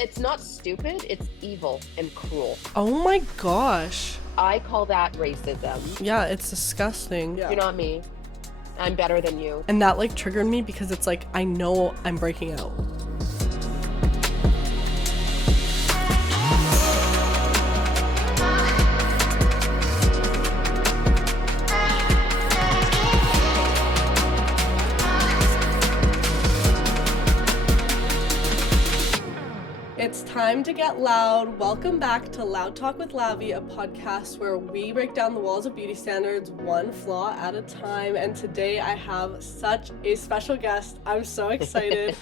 It's not stupid, it's evil and cruel. Oh my gosh. I call that racism. Yeah, it's disgusting. You're not me. I'm better than you. And that like triggered me because it's like, I know I'm breaking out. It's time to get loud. Welcome back to Loud Talk with Lavi, a podcast where we break down the walls of beauty standards one flaw at a time. And today I have such a special guest. I'm so excited.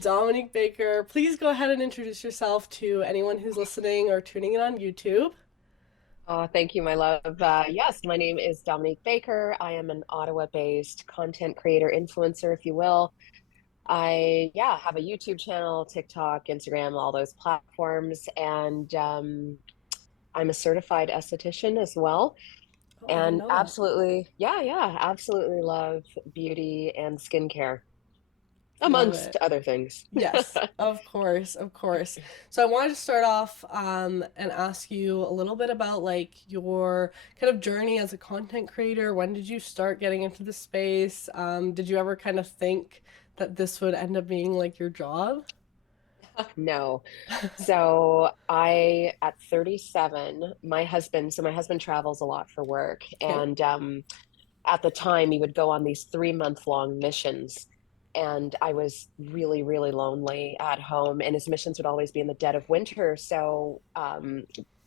Dominique Baker, please go ahead and introduce yourself to anyone who's listening or tuning in on YouTube. Oh, thank you, my love. Yes, my name is Dominique Baker. I am an Ottawa-based content creator, influencer, if you will. I have a YouTube channel, TikTok, Instagram, all those platforms, and I'm a certified esthetician as well. Oh, I didn't And know that. absolutely love beauty and skincare, Love amongst it. other things. Yes, of course, of course. So I wanted to start off and ask you a little bit about like your kind of journey as a content creator. When did you start getting into the space? Did you ever kind of think that this would end up being like your job? No. So at 37, my husband travels a lot for work, Okay. and at the time he would go on these 3 month long missions. And I was really, really lonely at home, and his missions would always be in the dead of winter. So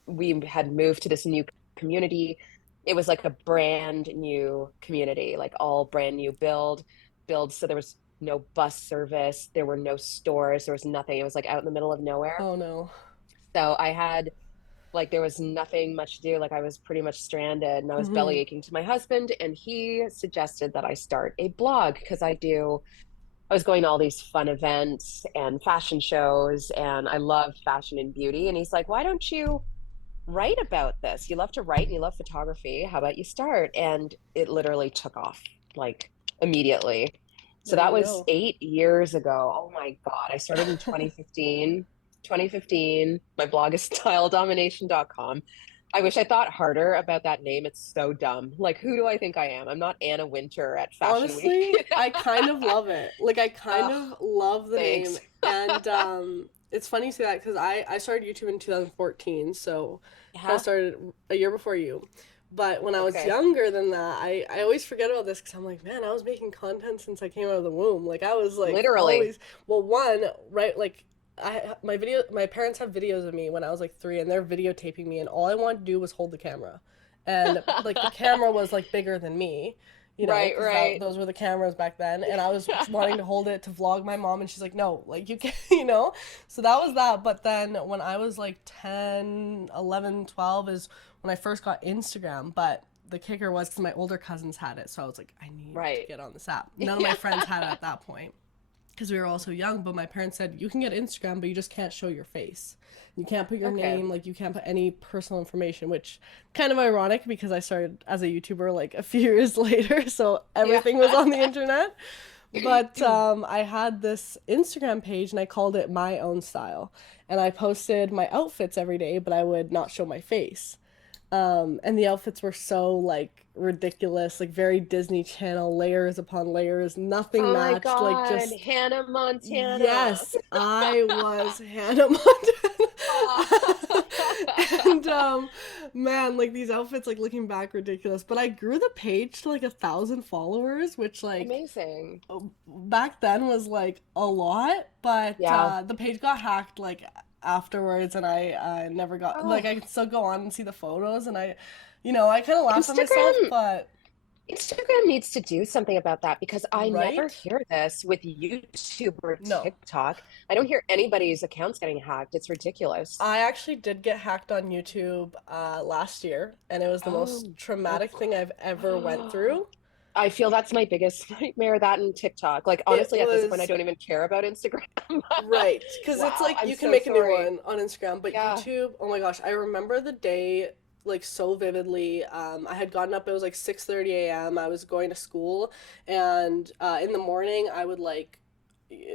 we had moved to this new community. It was like a brand new community, like all brand new builds. So there was no bus service, there were no stores, there was nothing. It was like out in the middle of nowhere. Oh no. So I had like there was nothing much to do. Like I was pretty much stranded, and I was Mm-hmm. belly aching to my husband, and he suggested that I start a blog because I was going to all these fun events and fashion shows, and I love fashion and beauty. And he's like, why don't you write about this? You love to write and you love photography. How about you start? And it literally took off like immediately. So There that you was go. 8 years ago. Oh my God. I started in 2015. 2015. My blog is styledomination.com. I wish I thought harder about that name. It's so dumb. Like, who do I think I am? I'm not Anna Winter at Fashion Week. Honestly, I kind of love it. Like I kind Oh, of love the name. thanks. And it's funny you say that because I started YouTube in 2014, so kind of Yeah. started a year before you. But when I was Okay. younger than that, I always forget about this because I'm like, man, I was making content since I came out of the womb. Like I was like Literally. always, well, one, right, like my parents have videos of me when I was like 3 and they're videotaping me and all I wanted to do was hold the camera. And like the camera was like bigger than me, Right, because right. those were the cameras back then. And I was wanting to hold it to vlog my mom and she's like, no, like you can't, So that was that. But then when I was like 10, 11, 12 is when I first got Instagram. But the kicker was because my older cousins had it. So I was like, I need to Right. get on this app. None of my friends had it at that point because we were all so young. But my parents said, you can get Instagram, but you just can't show your face. You can't put your Okay. name, like you can't put any personal information, which kind of ironic because I started as a YouTuber like a few years later, so Yeah. everything was on the internet. But I had this Instagram page and I called it My Own Style. And I posted my outfits every day, but I would not show my face. And the outfits were so like ridiculous, like very Disney Channel, layers upon layers, nothing Oh my matched, like God, just Hannah Montana. yes, I was Hannah Montana. And man, like these outfits like looking back ridiculous. But I grew the page to like 1,000 followers, which like Amazing. back then was like a lot, but Yeah. the page got hacked like afterwards and I never got like Oh, I can still go on and see the photos and I kind of laugh at myself, Instagram. but Instagram needs to do something about that because I never right? hear this with YouTube or No. TikTok. I don't hear anybody's accounts getting hacked. It's ridiculous. I actually did get hacked on YouTube last year, and it was the most Oh, oh, traumatic thing I've ever went through. I feel that's my biggest nightmare, that and TikTok. Like, It honestly, at this point, I was don't even care about Instagram. right, because it's Wow, like I'm you can so make a new sorry. one on Instagram, but Yeah. YouTube, oh my gosh, I remember the day like so vividly. I had gotten up, it was like 6:30 a.m. I was going to school, and in the morning I would like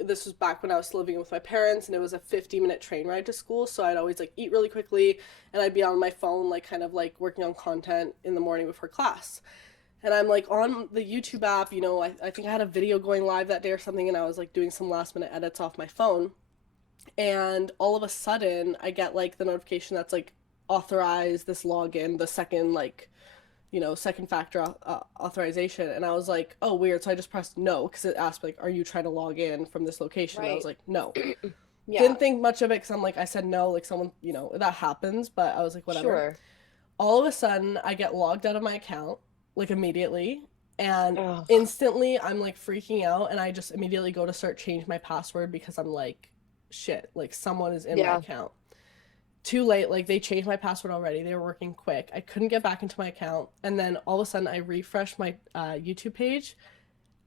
this was back when I was still living with my parents, and it was a 50-minute train ride to school. So I'd always like eat really quickly, and I'd be on my phone, like kind of like working on content in the morning before class. And I'm like on the YouTube app, I think I had a video going live that day or something, and I was like doing some last minute edits off my phone. And all of a sudden, I get like the notification that's like authorize this login, the second like second factor authorization. And I was like, oh, weird. So I just pressed no because it asked, like, are you trying to log in from this location? And I was Right. like, no. Yeah. Didn't think much of it because I'm like, I said no, like someone, that happens. But I was like, whatever. Sure. All of a sudden, I get logged out of my account, like immediately. And Oh, instantly, I'm like freaking out. And I just immediately go to start change my password because I'm like, shit, like someone is in my yeah. account. Too late, like they changed my password already. They were working quick. I couldn't get back into my account. And then all of a sudden I refreshed my YouTube page.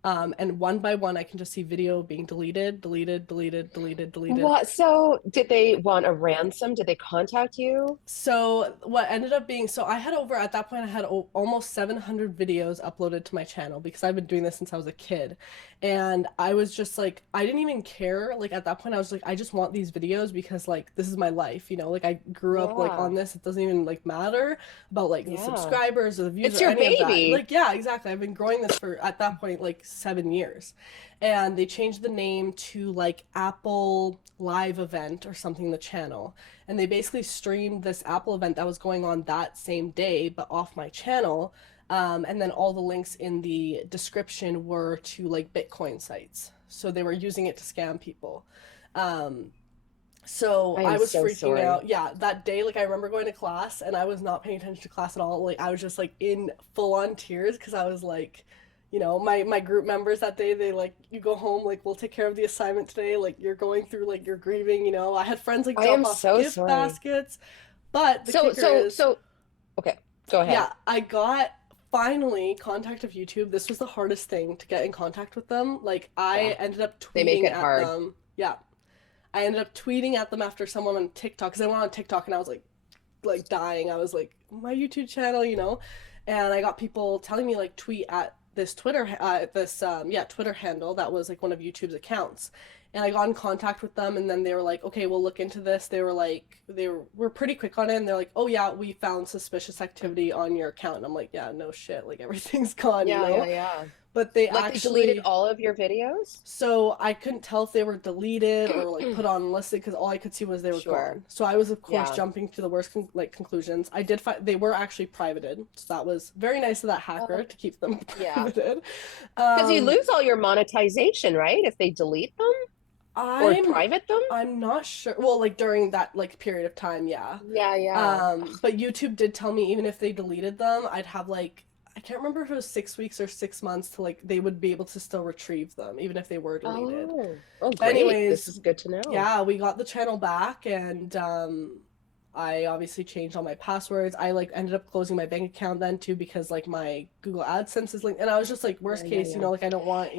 And one by one I can just see video being deleted, deleted, deleted, deleted, deleted. What? So did they want a ransom? Did they contact you? So what ended up being, so I had over, at that point I had almost 700 videos uploaded to my channel because I've been doing this since I was a kid. And I was just like, I didn't even care. Like at that point I was like, I just want these videos because like this is my life, like I grew up like Yeah. on this. It doesn't even like matter about like the Yeah. subscribers or the views It's or your any of that. baby. Like yeah, exactly. I've been growing this for at that point like 7 years. And they changed the name to like Apple Live Event or something, the channel. And they basically streamed this Apple event that was going on that same day, but off my channel. And then all the links in the description were to like Bitcoin sites. So they were using it to scam people. Um, so I I am was so freaking sorry. out. Yeah, that day, like I remember going to class and I was not paying attention to class at all. Like I was just like in full on tears because I was like, my group members that day, they like, you go home, like we'll take care of the assignment today. Like you're going through, like you're grieving. I had friends like I drop am off so gift sorry. baskets, but the So, kicker so, is, so, okay, go ahead. yeah, I got finally contact of YouTube. This was the hardest thing to get in contact with them. Like Yeah, I ended up they make tweeting it at hard. them. Yeah, I ended up tweeting at them after someone on TikTok because I went on TikTok and I was like dying. I was like my YouTube channel. And I got people telling me like tweet at this Twitter handle that was like one of YouTube's accounts. And I got in contact with them, and then they were like, "Okay, we'll look into this." They were like, were pretty quick on it, and they're like, "Oh yeah, we found suspicious activity on your account." And I'm like, "Yeah, no shit, like everything's gone." Yeah, yeah, yeah. But they Like they deleted actually, all of your videos? so I couldn't tell if they were deleted or like put on listed because all I could see was they were Sure. gone. So I was of course Yeah. jumping to the worst conclusions. I did find they were actually privated, so that was very nice of that hacker Oh, to keep them yeah. privated. Because you Um, lose all your monetization, right? If they delete them or I'm private them? I'm not sure. Well, like during that like period of time, yeah. Yeah, yeah. But YouTube did tell me even if they deleted them, I'd have like I can't remember if it was 6 weeks or 6 months to like they would be able to still retrieve them even if they were deleted. Oh, oh, But great. This anyways, is good to know. yeah, we got the channel back and I obviously changed all my passwords. I like ended up closing my bank account then too because like my Google AdSense is linked and I was just like Yeah, worst yeah, case, yeah. like I don't want.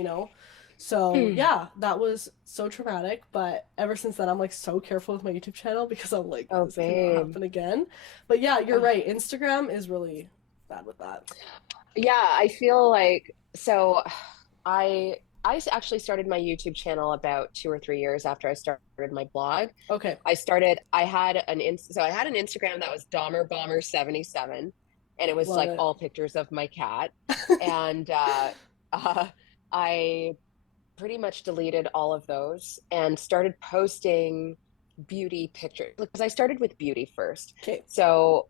So yeah, that was so traumatic. But ever since then, I'm like so careful with my YouTube channel because I'm like, Oh, this cannot babe. happen again. But yeah, you're Ugh. right. Instagram is really bad with that. Yeah, I feel like so actually started my YouTube channel about 2 or 3 years after I started my blog. Okay, I had an Instagram that was Dahmer Bomber 77, and it was love like it. all pictures of my cat. And uh, I pretty much deleted all of those and started posting beauty pictures because I started with beauty first. Okay. So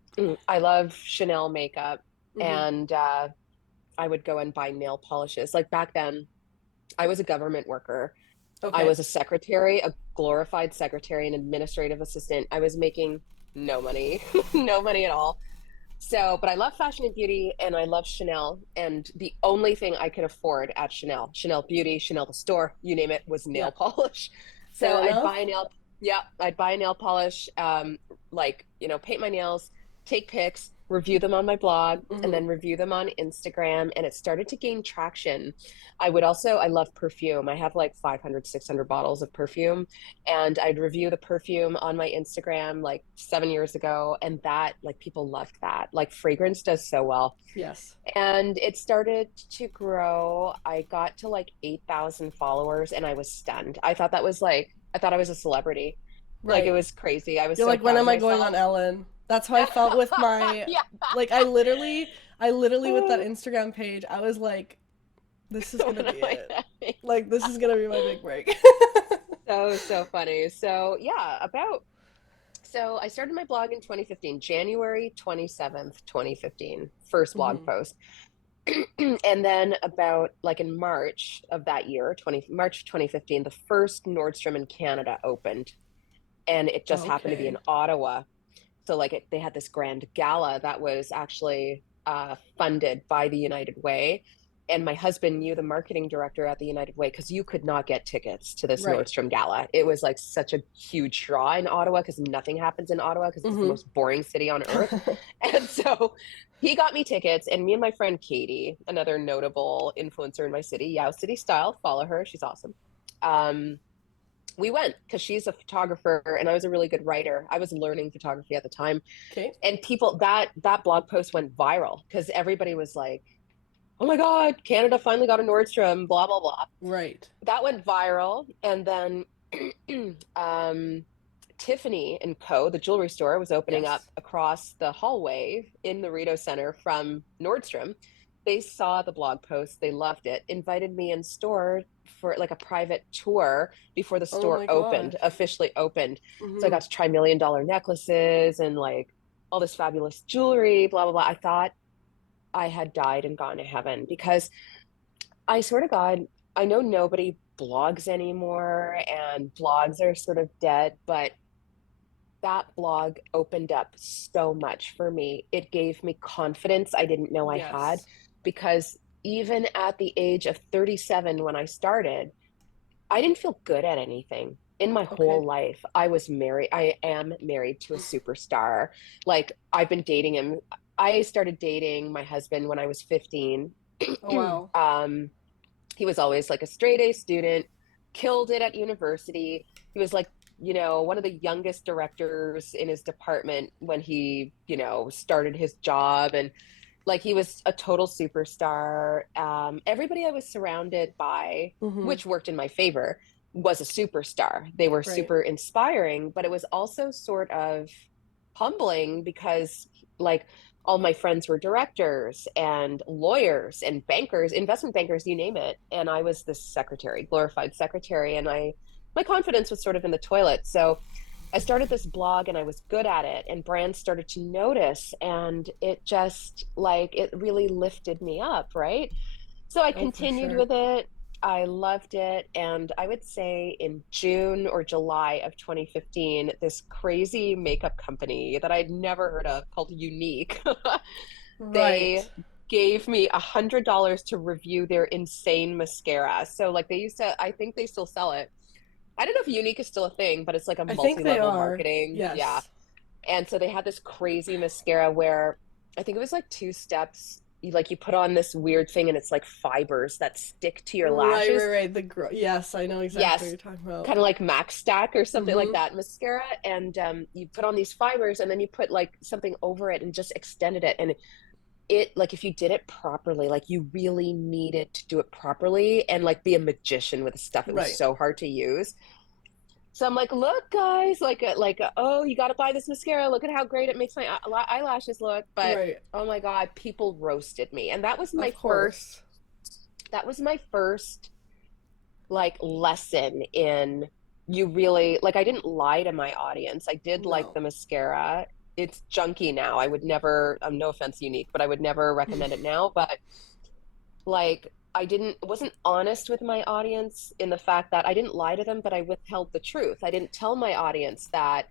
I love Chanel makeup, Hmm. and I would go and buy nail polishes. Like back then, I was a government worker. I Okay. was a secretary, a glorified secretary, an administrative assistant. I was making no money, no money at all. So, but I love fashion and beauty, and I love Chanel. And the only thing I could afford at Chanel, Chanel Beauty, Chanel the store, you name it, was Yeah. nail polish. So Fair I'd enough. buy a nail, yeah, I'd buy a nail polish, paint my nails, take pics. review them on my blog, and Mm-hmm. then review them on Instagram. And it started to gain traction. I love perfume. I have like 500, 600 bottles of perfume. And I'd review the perfume on my Instagram like 7 years ago. And that, like, people loved that. Like, fragrance does so well. Yes. And it started to grow. I got to like 8,000 followers and I was stunned. I thought I was a celebrity. Like, it Right. was crazy. I was You're so like, when proud of am I going on myself. Ellen? That's how I felt with my, Yeah. like, I literally with that Instagram page, I was like, this is gonna When be am I it. having? Like, this is gonna be my big break. So, so funny. So, yeah, so I started my blog in 2015, January 27th, 2015, first blog Hmm. post. And then about like in March of that year, March 2015, the first Nordstrom in Canada opened, and it just happened to be in Okay. Ottawa. So like they had this grand gala that was actually funded by the United Way. And my husband knew the marketing director at the United Way because you could not get tickets to this Right. Nordstrom gala. It was like such a huge draw in Ottawa because nothing happens in Ottawa because it's the Hmm. most boring city on earth. And so he got me tickets, and me and my friend Katie, another notable influencer in my city, Yao City Style, follow her. She's awesome. Um, we went because she's a photographer and I was a really good writer. I was learning photography at the time, Okay. and people that blog post went viral because everybody was like, "Oh my God, Canada finally got a Nordstrom!" Blah blah blah. Right. That went viral, and then um, Tiffany and Co., the jewelry store, was opening up Yes. across the hallway in the Rideau Center from Nordstrom. They saw the blog post, they loved it, invited me in store for like a private tour before the Oh store my opened, gosh. officially opened. So I Hmm. got to try $1 million necklaces and like all this fabulous jewelry, blah, blah, blah. I thought I had died and gone to heaven because I swear to God, I know nobody blogs anymore and blogs are sort of dead, but that blog opened up so much for me. It gave me confidence I didn't know I had Yes. because even at the age of 37 when I started, I didn't feel good at anything. In my whole Okay. life, I was married. I am married to a superstar. Like, I've been dating him. I started dating my husband when I was 15. Oh wow. um, he was always like a straight A student, killed it at university. He was like, one of the youngest directors in his department when he, started his job. And like, he was a total superstar. Everybody I was surrounded by, Hmm. which worked in my favor, was a superstar. They were Right. super inspiring, but it was also sort of humbling because, like, all my friends were directors and lawyers and bankers, investment bankers, you name it. And I was this secretary, glorified secretary. And my confidence was sort of in the toilet. So I started this blog and I was good at it, and brands started to notice. And it just like, it really lifted me up, right? So I Oh, for continued sure. with it. I loved it. And I would say in June or July of 2015, this crazy makeup company that I'd never heard of called Unique, Right. they gave me $100 to review their insane mascara. So like they used to, I think they still sell it. I don't know if Unique is still a thing, but it's like a I think they multi-level are. marketing. Yeah. Yes. And so they had this crazy mascara where I think it was like two steps. You put on this weird thing and it's like fibers that stick to your Right, right, lashes. right. Yes, I know exactly what Yes, you're talking about. kind of like Max Stack or something like Mm-hmm. that mascara. And you put on these fibers and then you put like something over it and just extended it. And it like if you did it properly, like you really needed to do it properly and like be a magician with the stuff. It was Right. so hard to use. So I'm like, look, guys, oh, you got to buy this mascara. Look at how great it makes my eyelashes look. But Right. oh my God, people roasted me. And Of course. that was my first like lesson in you really, like, I didn't lie to my audience. I did like No. the mascara. It's junky now. I would never, no offense, Unique, but I would never recommend it now. But like wasn't honest with my audience in the fact that I didn't lie to them, but I withheld the truth. I didn't tell my audience that,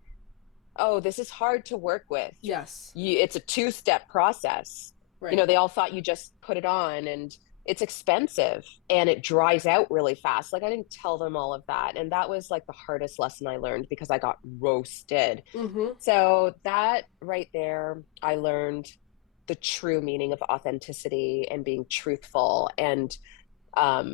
oh, this is hard to work with. Yes. It's a two-step process. Right. They all thought you just put it on and it's expensive and it dries out really fast. Like, I didn't tell them all of that. And that was like the hardest lesson I learned because I got roasted. Mm-hmm. So that right there, I learned the true meaning of authenticity and being truthful and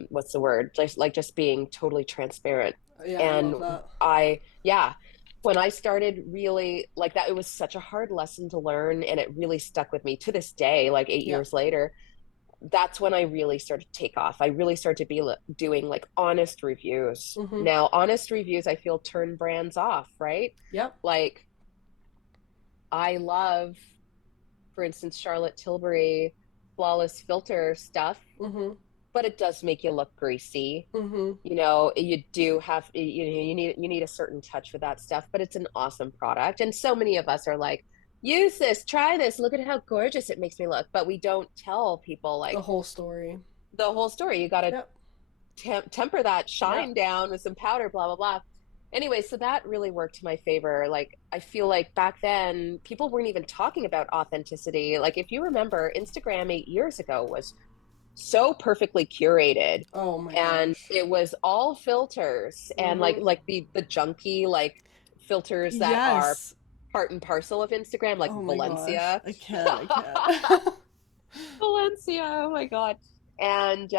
what's the word? Just being totally transparent. Yeah, I And love that. yeah, when I started really like that, it was such a hard lesson to learn, and it really stuck with me to this day, like eight Yeah. years later. That's when I really started to take off. I really started to be doing like honest reviews. Mm-hmm. Now, honest reviews, I feel turn brands off, right? Yep. Like I love, for instance, Charlotte Tilbury flawless filter stuff, Mm-hmm. but it does make you look greasy. Mm-hmm. You know, you do have you need a certain touch with that stuff, but it's an awesome product. And so many of us are like, use this, try this, look at how gorgeous it makes me look. But we don't tell people The like whole story. the whole story. You got to Yep. temper that Yep. shine down with some powder, blah blah blah. Anyway, so that really worked to my favor. Like I feel like back then people weren't even talking about authenticity. Like if you remember, Instagram 8 years ago was so perfectly curated, Oh my and gosh. it was all filters and Mm-hmm. like the junky like filters that are Yes. part and parcel of Instagram, like Oh my gosh. Valencia. I can't. I can't. Valencia, oh my God. And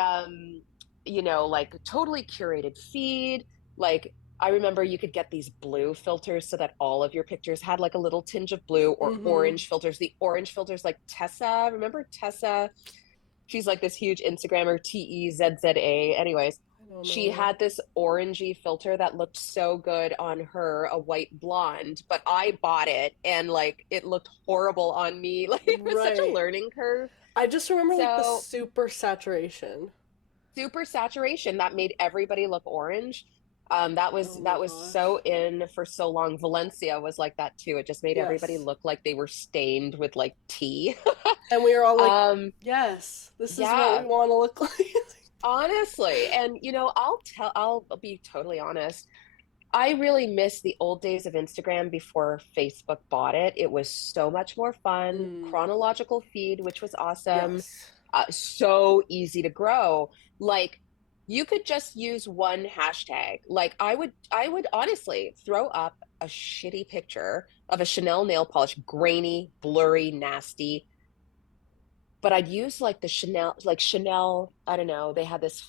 you know, like totally curated feed. Like I remember you could get these blue filters so that all of your pictures had like a little tinge of blue, or Mm-hmm. orange filters. The orange filters, like Tessa, remember Tessa? She's like this huge Instagrammer, Tezza. Anyways, I don't she know. had this orangey filter that looked so good on her, a white blonde, but I bought it and like it looked horrible on me. Like it was such a Right. learning curve. I just remember like the So super saturation. super saturation that made everybody look orange. Oh my That was gosh. so in for so long. Valencia was like that too. It just made everybody Yes. look like they were stained with like tea. And we were all like, um, yes, this is what we yeah, want to look like. honestly. And you know, I'll be totally honest. I really miss the old days of Instagram before Facebook bought it. It was so much more fun, Mm, chronological feed, which was awesome, yes. so easy to grow. Like you could just use one hashtag. Like I would honestly throw up a shitty picture of a Chanel nail polish, grainy, blurry, nasty, but I'd use like the Chanel, I don't know, they had this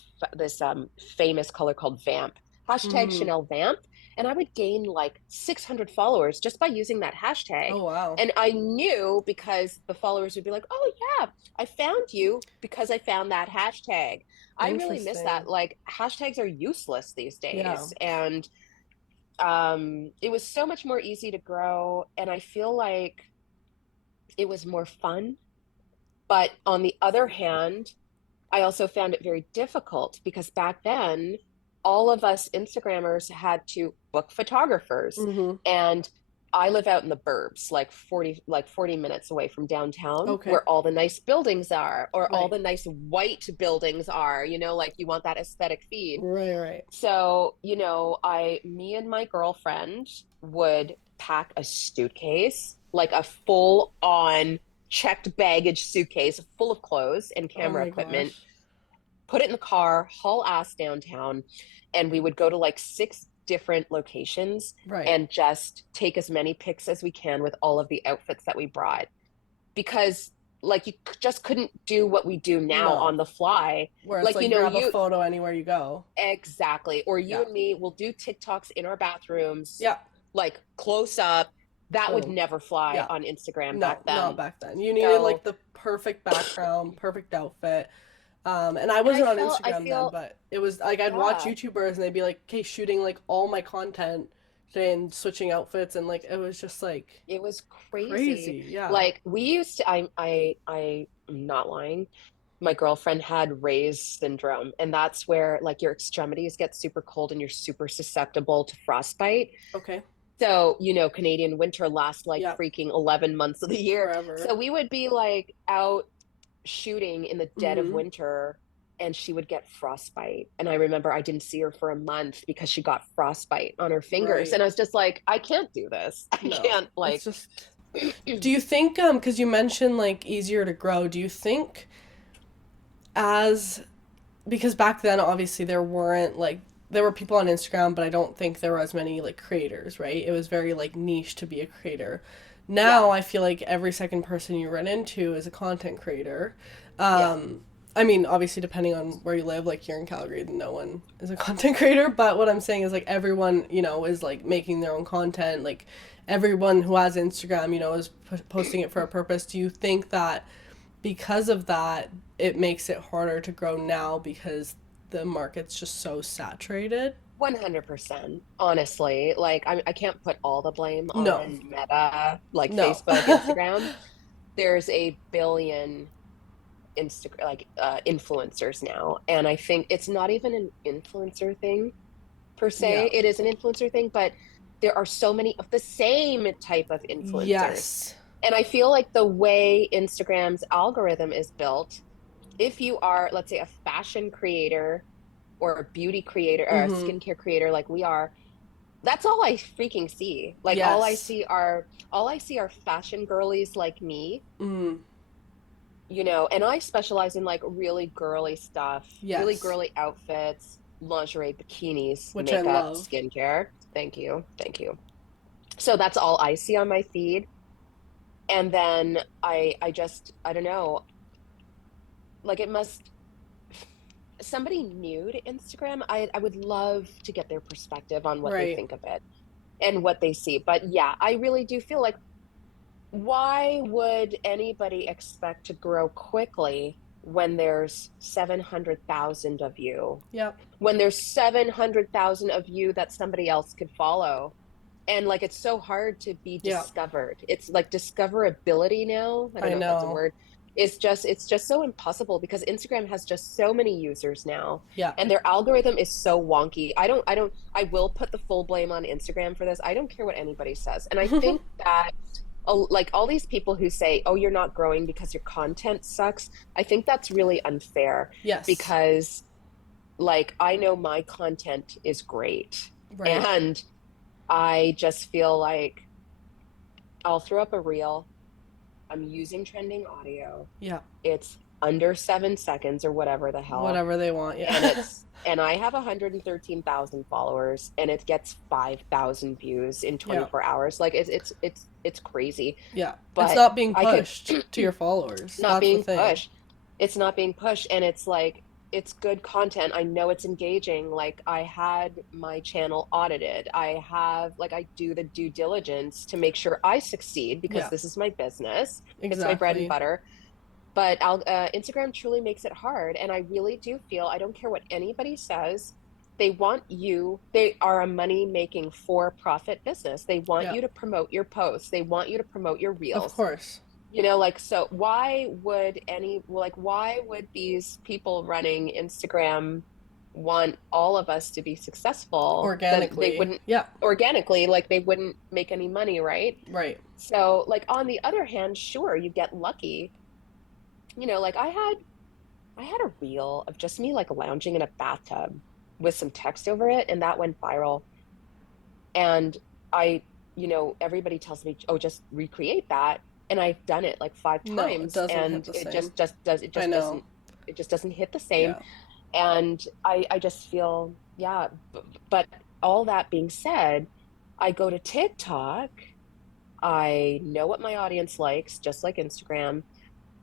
famous color called Vamp. Hashtag Mm-hmm. Chanel Vamp. And I would gain like 600 followers just by using that hashtag. Oh wow. And I knew because the followers would be like, oh, yeah, I found you because I found that hashtag. I really miss Interesting. that. Like, hashtags are useless these Yeah. days. And it was so much more easy to grow. And I feel like it was more fun. But on the other hand, I also found it very difficult because back then, all of us Instagrammers had to book photographers. Mm-hmm. And I live out in the burbs, like 40 minutes away from downtown, Okay. where all the nice buildings are, or all Right. the nice white buildings are, you know, like you want that aesthetic feed. Right. Right. So, you know, me and my girlfriend would pack a suitcase, like a full on checked baggage suitcase full of clothes and Oh camera my equipment, gosh. put it in the car, haul ass downtown, and we would go to like six different locations Right. and just take as many pics as we can with all of the outfits that we brought. Because like you just couldn't do what we do now No. on the fly. Where it's Like, you like know, grab a you photo anywhere you go. exactly. Or you Yeah. and me will do TikToks in our bathrooms, Yeah. like close up. That would Boom. never fly Yeah. on Instagram No, back not then. back then. You needed like So, the perfect background, perfect outfit. And I and wasn't on I Instagram then, feel, but it was like I'd watch yeah, YouTubers and they'd be like, okay, shooting like all my content and switching outfits and like it was just like it was crazy. crazy. Yeah. Like we used to, I'm not lying. My girlfriend had Ray's syndrome, and that's where like your extremities get super cold and you're super susceptible to frostbite. Okay. So, you know, Canadian winter lasts like Yeah. freaking 11 months of the year. Forever. So we would be like out shooting in the dead of Mm-hmm. winter, and she would get frostbite. And I remember I didn't see her for a month because she got frostbite on her fingers. Right. And I was just like, I can't do this. I No. can't It's like just do you think because you mentioned like easier to grow, do you think as because back then obviously there weren't like there were people on Instagram, but I don't think there were as many like creators, right? It was very like niche to be a creator. Yeah. Now I feel like every second person you run into is a content creator. Yeah. I mean, obviously, depending on where you live, like here in Calgary, no one is a content creator. But what I'm saying is, like, everyone, is like making their own content. Like, everyone who has Instagram, is posting it for a purpose. Do you think that because of that, it makes it harder to grow now because the market's just so saturated? 100%. Honestly, like I can't put all the blame No, on Meta, like no. Facebook, Instagram. There's a billion Instagram influencers now, and I think it's not even an influencer thing per Yeah. se. It is an influencer thing, but there are so many of the same type of influencers. Yes. And I feel like the way Instagram's algorithm is built, if you are, let's say, a fashion creator or a beauty creator or a Mm-hmm. skincare creator like we are, that's all I freaking see. Like Yes. all I see are fashion girlies like me, Mm. and I specialize in like really girly stuff, really Yes. girly outfits, lingerie, bikinis, Which I makeup, love. skincare. Thank you. Thank you. So that's all I see on my feed. And then I don't know, like it must somebody new to Instagram, I would love to get their perspective on what they Right. think of it and what they see. But yeah, I really do feel like why would anybody expect to grow quickly when there's 700,000 of you? Yep. When there's 700,000 of you that somebody else could follow? And like it's so hard to be Yeah. discovered. It's like discoverability now. I don't I know if that's a know. word. It's just so impossible because Instagram has just so many users now Yeah. and their algorithm is so wonky. I will put the full blame on Instagram for this. I don't care what anybody says. And I think that like all these people who say, "Oh, you're not growing because your content sucks." I think that's really unfair Yes. because like I know my content is great. Right. And I just feel like I'll throw up a reel. I'm using trending audio. Yeah. It's under 7 seconds or whatever the hell. Whatever they want. And Yeah. and I have 113,000 followers and it gets 5,000 views in Yeah. 24 hours. Like it's crazy. Yeah. It's But not being I could pushed to your followers. not That's the being thing. pushed. It's not being pushed. And it's like, it's good content. I know it's engaging. Like, I had my channel audited. I do the due diligence to make sure I succeed because Yeah. this is my business, it's my bread and Exactly. butter. But Instagram truly makes it hard. And I really do feel, I don't care what anybody says, they are a money making for profit business. They want Yeah. you to promote your posts, they want you to promote your Of reels. course. Like, so why would these people running Instagram want all of us to be successful that they Organically. wouldn't Yeah. organically, like they wouldn't make any money, right? Right. So, like, on the other hand, sure, you get lucky. Like I had a reel of just me like lounging in a bathtub with some text over it, and that went viral. And I, everybody tells me, "Oh, just recreate that." And I've done it like five No, it times doesn't hit and the it same. I know. just doesn't hit the same. Yeah. And I just feel, yeah, but all that being said, I go to TikTok. I know what my audience likes, just like Instagram.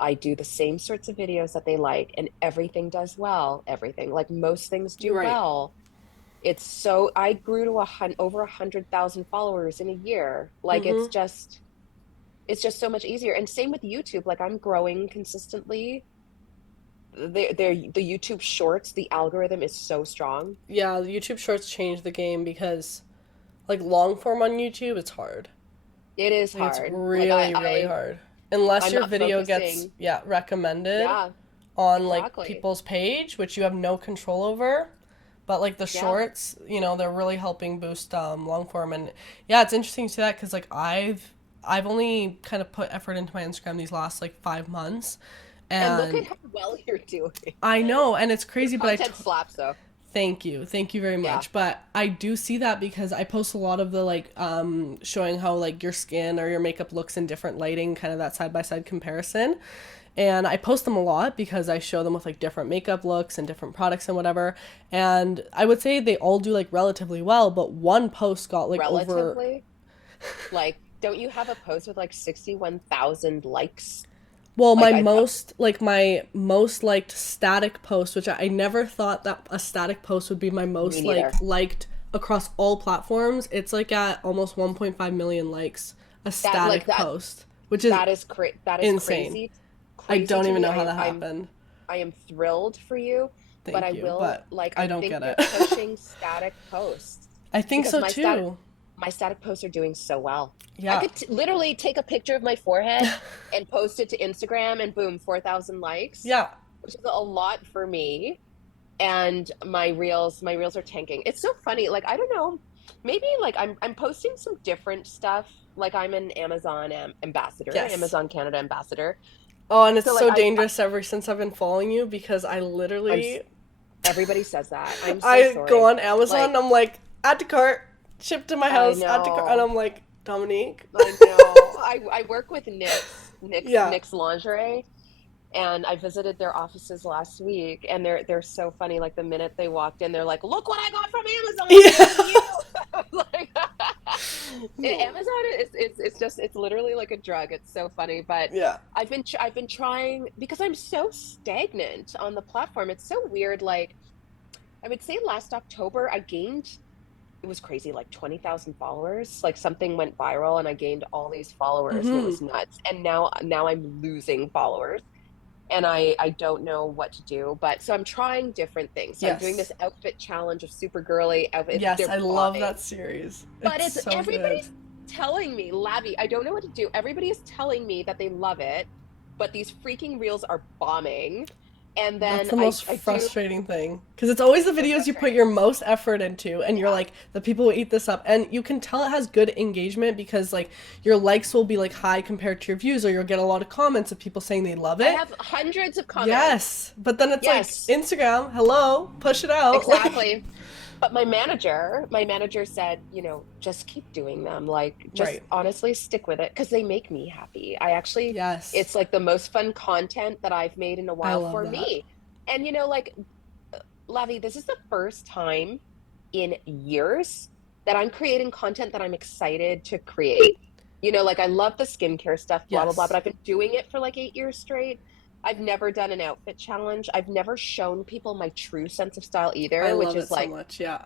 I do the same sorts of videos that they like, and everything does well. Everything, like most things do Right. well. I grew to over 100,000 followers in a year. Like Mm-hmm. it's just so much easier. And same with YouTube. Like I'm growing consistently. The YouTube Shorts, the algorithm is so strong. Yeah, the YouTube Shorts changed the game because, like, long form on YouTube, it's hard. It is Like, it's hard. Like really, really hard. Unless I'm your not video gets, focusing. yeah, recommended Yeah, on, like, exactly. people's page, which you have no control over. But, like, the Yeah. shorts, they're really helping boost long form. And, yeah, it's interesting to see that because, like, I've only kind of put effort into my Instagram these last, like, 5 months. And look at And how well you're doing. I know, and it's Your crazy, but content slaps though. thank you. Thank you very Yeah. much. But I do see that because I post a lot of the like showing how like your skin or your makeup looks in different lighting, kind of that side by side comparison. and I post them a lot because I show them with like different makeup looks and different products and whatever. And I would say they all do like relatively well, but one post got like over. Relatively, like, don't you have a post with like 61,000 likes? Well, Like, I thought, my most liked static post, which I never thought that a static post would be my me most like neither. liked across all platforms. It's like at almost 1.5 million likes, a That like static post, which is that is insane. crazy, I crazy don't to even me. know how that happened. I am thrilled for you, but Thank I you, will but like I I don't think get you're it. pushing static posts I think because so too. my static posts are doing so well. I Yeah. could literally take a picture of my forehead and post it to Instagram and boom, 4,000 likes, Yeah. which is a lot for me. And my reels are tanking. It's so funny. Like, I don't know, maybe like I'm posting some different stuff. Like, I'm an Amazon ambassador, Yes. Amazon Canada ambassador. Oh, and it's So like so dangerous ever since I've been following you because I I'm literally everybody says that. I'm so I go sorry. on Amazon Like, and I'm like, add to cart, ship to my I house, add to cart, and know. I'm like, Dominique. I know. I work with Yeah. Nick's lingerie, and I visited their offices last week, and they're so funny. Like, the minute they walked in, they're like, "Look what I got from Amazon Yeah. because of you!" Like, Amazon is it's just it's literally like a drug. It's so funny, but Yeah. I've been trying because I'm so stagnant on the platform. It's so weird. Like, I would say last October, I gained, it was crazy, like 20,000 followers. Like, something went viral and I gained all these followers and it Mm-hmm. was nuts. And now I'm losing followers and I don't know what to do. But so I'm trying different things. So I'm doing Yes. this outfit challenge of super girly outfits. Yes, They're I love bombing. that series. But It's it's so good. everybody's telling me, Lavi, I don't know what to do. Everybody is telling me that they love it, but these freaking reels are bombing. And That's then the most I do, frustrating thing. Because it's always the so videos you put frustrating. your most effort into, and you're Yeah. like, the people will eat this up. And you can tell it has good engagement because, like, your likes will be, like, high compared to your views, or you'll get a lot of comments of people saying they love I it. have hundreds of comments. Yes. But then it's like, Yes, Instagram, hello, push it out. Like, exactly. But my manager said, just keep doing them. Like, just right. honestly stick with it because they make me happy. I actually, Yes. it's like the most fun content that I've made in a I while love for that. me. And, like, Lavi, this is the first time in years that I'm creating content that I'm excited to create. Like, I love the skincare stuff, blah, blah, blah, but Yes. I've been doing it for like 8 years straight. I've never done an outfit challenge. I've never shown people my true sense of style I either, which love is it so like, much. Yeah.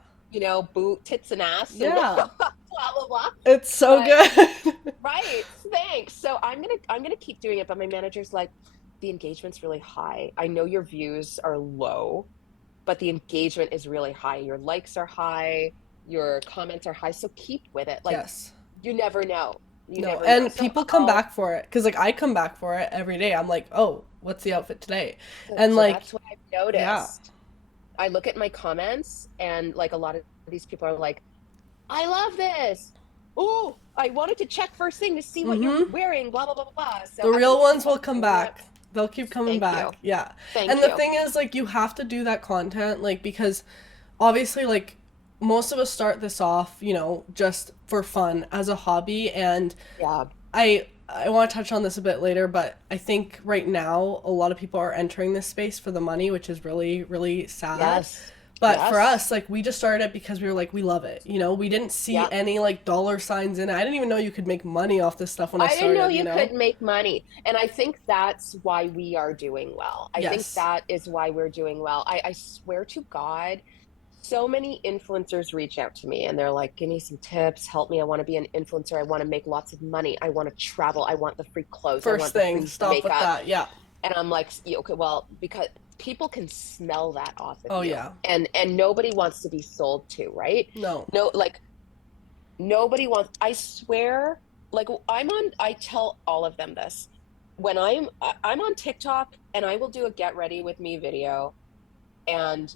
boot, tits, and ass, and blah, Yeah. blah, blah. It's so But good. right, thanks. So I'm gonna keep doing it. But my manager's like, the engagement's really high. I know your views are low, but the engagement is really high. Your likes are high, your comments are high. So keep with it. Like, Yes. you never know. You No, never know. and So people come I'll back for it because like I come back for it every day. I'm like, oh, what's the outfit today? And so like, that's what I've yeah, noticed. I look at my comments and like a lot of these people are like, I love this. Oh, I wanted to check first thing to see what you're mm-hmm. wearing, blah, blah, blah, blah, blah. So The I'm going real to keep ones on will come doing it. back. They'll keep coming Thank you. back. Yeah, and Thank the you. thing is, like, you have to do that content, like, because obviously, like, most of us start this off, just for fun as a hobby, and Yeah. I want to touch on this a bit later, but I think right now a lot of people are entering this space for the money, which is really, really sad. Yes. But for Yes. us, like we just started it because we were like, we love it. We didn't see Yeah. any like dollar signs in it. I didn't even know you could make money off this stuff when I I didn't know started. you could make money. And I think that's why we are doing well. I think Yes. that is why we're doing well. I swear to God, so many influencers reach out to me and they're like, give me some tips, help me. I want to be an influencer. I want to make lots of money. I want to travel. I want the free clothes. I First want the thing, free stop with makeup. that. Yeah. And I'm like, yeah, okay, well, because people can smell that off of Oh you. yeah. And nobody wants to be sold to, right? No. No, like nobody wants, I swear, like I tell all of them this. When I'm on TikTok and I will do a get ready with me video and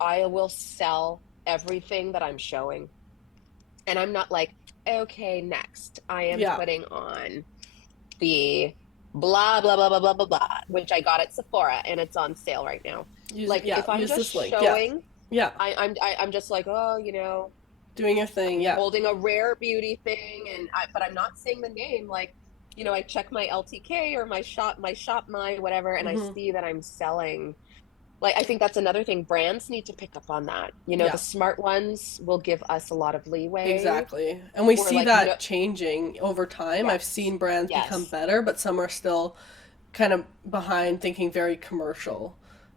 I will sell everything that I'm showing. And I'm not like, okay, next I am Yeah. putting on the blah blah blah blah blah blah blah, which I got at Sephora and it's on sale right now. Use it. Like, Yeah. if I'm Use just this link. Yeah. showing, Yeah. I'm just like, oh, Doing your thing. I'm Yeah. holding a rare beauty thing, but I'm not saying the name. Like, I check my LTK or my whatever, and I Hmm. see that I'm selling. Like, I think that's another thing. Brands need to pick up on that. The Yeah. smart ones will give us a lot of leeway. Exactly. And we We're see like, no, that changing over time. I've yes, seen brands become yes, better, but some are still kind of behind thinking very commercial.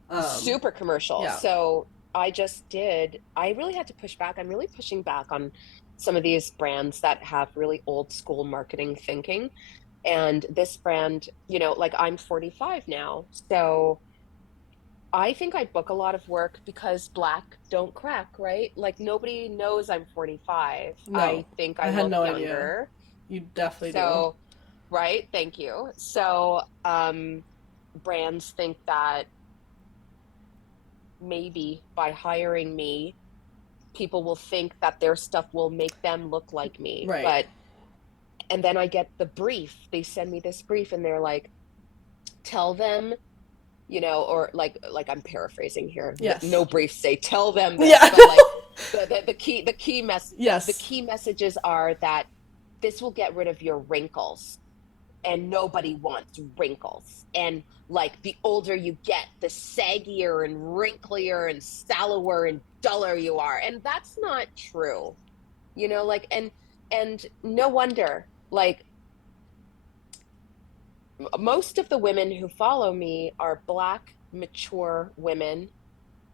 Um, super commercial. yeah. So I really had to push back. I'm really pushing back on some of these brands that have really old school marketing thinking. And this brand, like I'm 45 now. So I think I book a lot of work because black don't crack, right? Like nobody knows I'm 45. No, I think I I had look no idea. younger. You definitely do. So, right, thank you. So, brands think that maybe by hiring me, people will think that their stuff will make them look like me. Right. And then I get the brief. They send me this brief and they're like, tell them, or like I'm paraphrasing here. No Yes. briefs say tell them this, Yeah. but like the Yes. key messages are that this will get rid of your wrinkles, and nobody wants wrinkles. And like the older you get, the saggier and wrinklier and sallower and duller you are. And that's not true. Like, and no wonder, like, most of the women who follow me are Black mature women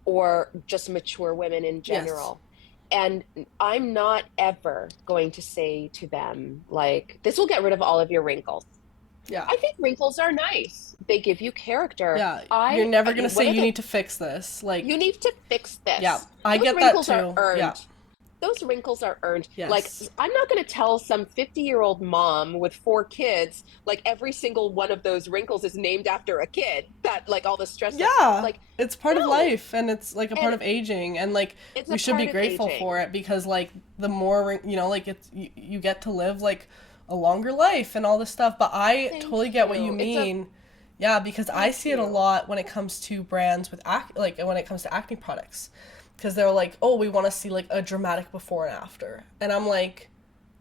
or just mature women in Yes. general. And I'm not ever going to say to them, like, this will get rid of all of your wrinkles. Yeah. I think wrinkles are nice. They give you character. Yeah. You're never going to say One of you the, need to fix this. Like, you need to fix yeah. this. I Those get that wrinkles are too. Yeah. earned. Those wrinkles are earned. Like, Yes. I'm not going to tell some 50-year-old mom with 4 kids, like, every single one of those wrinkles is named after a kid, that, like, all the stress that, Yeah. like, It's part of no. life and it's like a part And of aging and like it's we a should be part of grateful for aging. it because like the more like you get to live like a longer life and all this stuff, but I Thank totally get what you you. mean. Yeah, because I Thank see it a you. lot when it comes to brands with like when it comes to acne products because they're like, "Oh, we want to see like a dramatic before and after." And I'm like,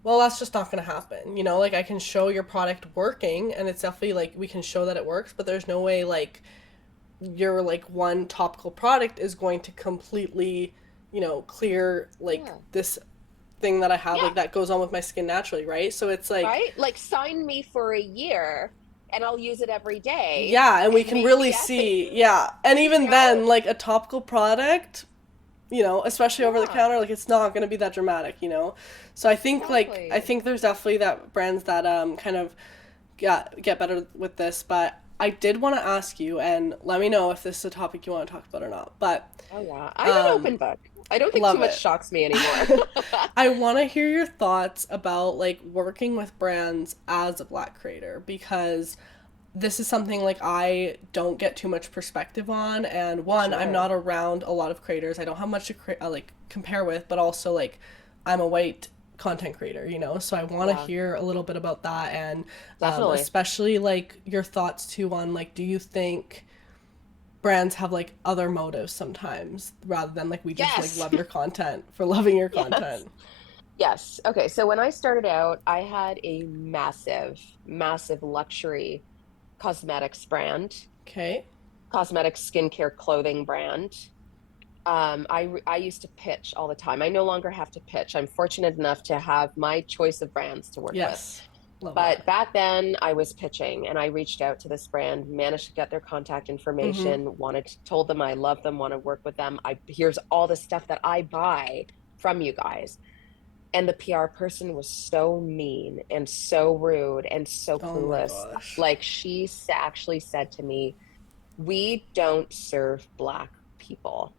well, that's just not going to happen. Like I can show your product working and it's definitely like we can show that it works, but there's no way like your like one topical product is going to completely, clear like Yeah. this thing that I have Yeah. like that goes on with my skin naturally, right? So it's like, Right? Like, sign me for a year and I'll use it every day. yeah, and we And can really maybe at the, see, yeah. And you even know? then, like a topical product, especially over the Yeah, counter, like it's not going to be that dramatic. So I exactly. think there's definitely that brands that kind of get better with this, but I did want to ask you and let me know if this is a topic you want to talk about or not. But Oh, yeah. I'm an um open book. I don't think too love much it. shocks me anymore. I want to hear your thoughts about like working with brands as a black creator because this is something like I don't get too much perspective on, and one, I'm Sure. not around a lot of creators. I don't have much to like compare with, but also like I'm a white content creator. So I want to Yeah, hear a little bit about that, and definitely. especially like your thoughts too on like, do you think brands have like other motives sometimes rather than like we just like Yes. love your content for loving your Yes. content? Yes. Okay. So when I started out, I had a massive, massive luxury cosmetics brand, Okay. cosmetic skincare clothing brand. I used to pitch all the time. I no longer have to pitch. I'm fortunate enough to have my choice of brands to work with. Yes. Love that. But back then, I was pitching, and I reached out to this brand, managed to get their contact Mm-hmm. information, told them I love them, want to work with them. Here's all the stuff that I buy from you guys. And the PR person was so mean and so rude and so Oh my clueless. gosh. Like, actually said to me, "We don't serve Black people,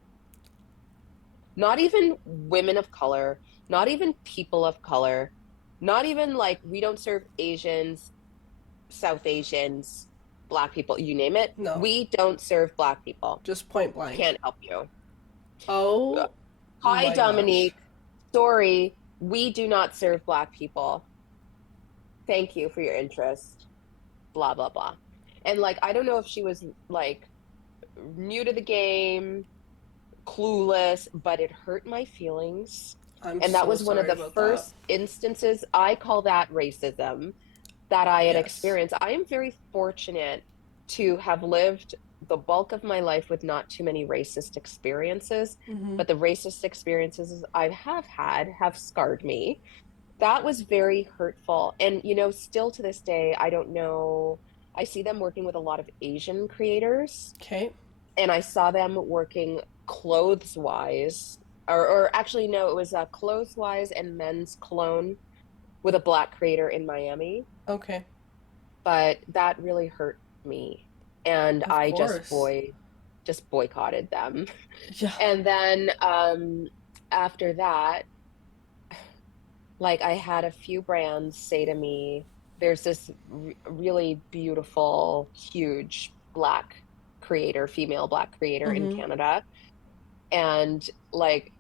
not even women of color, not even people of color, not even, like, we don't serve Asians, South Asians, Black people, you name it. No. We don't serve Black people. Just point blank. Can't help you. Oh Hi, my gosh. Dominique. Sorry, we do not serve Black people. Thank you for your interest. Blah, blah, blah." And, like, I don't know if she was, like, new to the game, clueless, but it hurt my feelings. I'm And that so was one of sorry the about that. first instances. I call that racism. that I had Yes. experienced. I am very fortunate to have lived the bulk of my life with not too many racist experiences, Mm-hmm. but the racist experiences I have had have scarred me. That was very hurtful. And, still to this day, I don't know. I see them working with a lot of Asian creators, Okay. and I saw them working clothes wise, or actually, no, it was clothes wise and men's cologne with a black creator in Miami, Okay. but that really hurt me. And Of I course. just boycotted them. Yeah. And then after that, like I had a few brands say to me, there's this really beautiful, huge black creator, female black creator in Mm-hmm. Canada. And like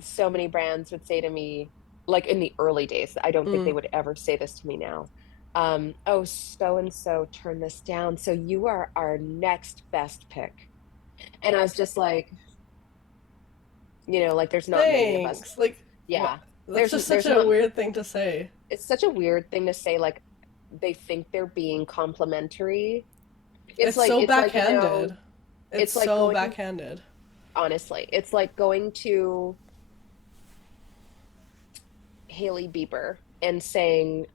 so many brands would say to me, like in the early days, I don't think they Mm. would ever say this to me now. Oh, so and so turned this down. So you are our next best pick. And I was just like, like there's not many of us. Thanks. Like, what? Yeah. That's There's just such there's a not weird thing to say. it's such a weird thing to say, like they think they're being complimentary. It's It's like so it's like, backhanded. It's it's like so going backhanded. honestly, it's like going to Haley Bieber and saying,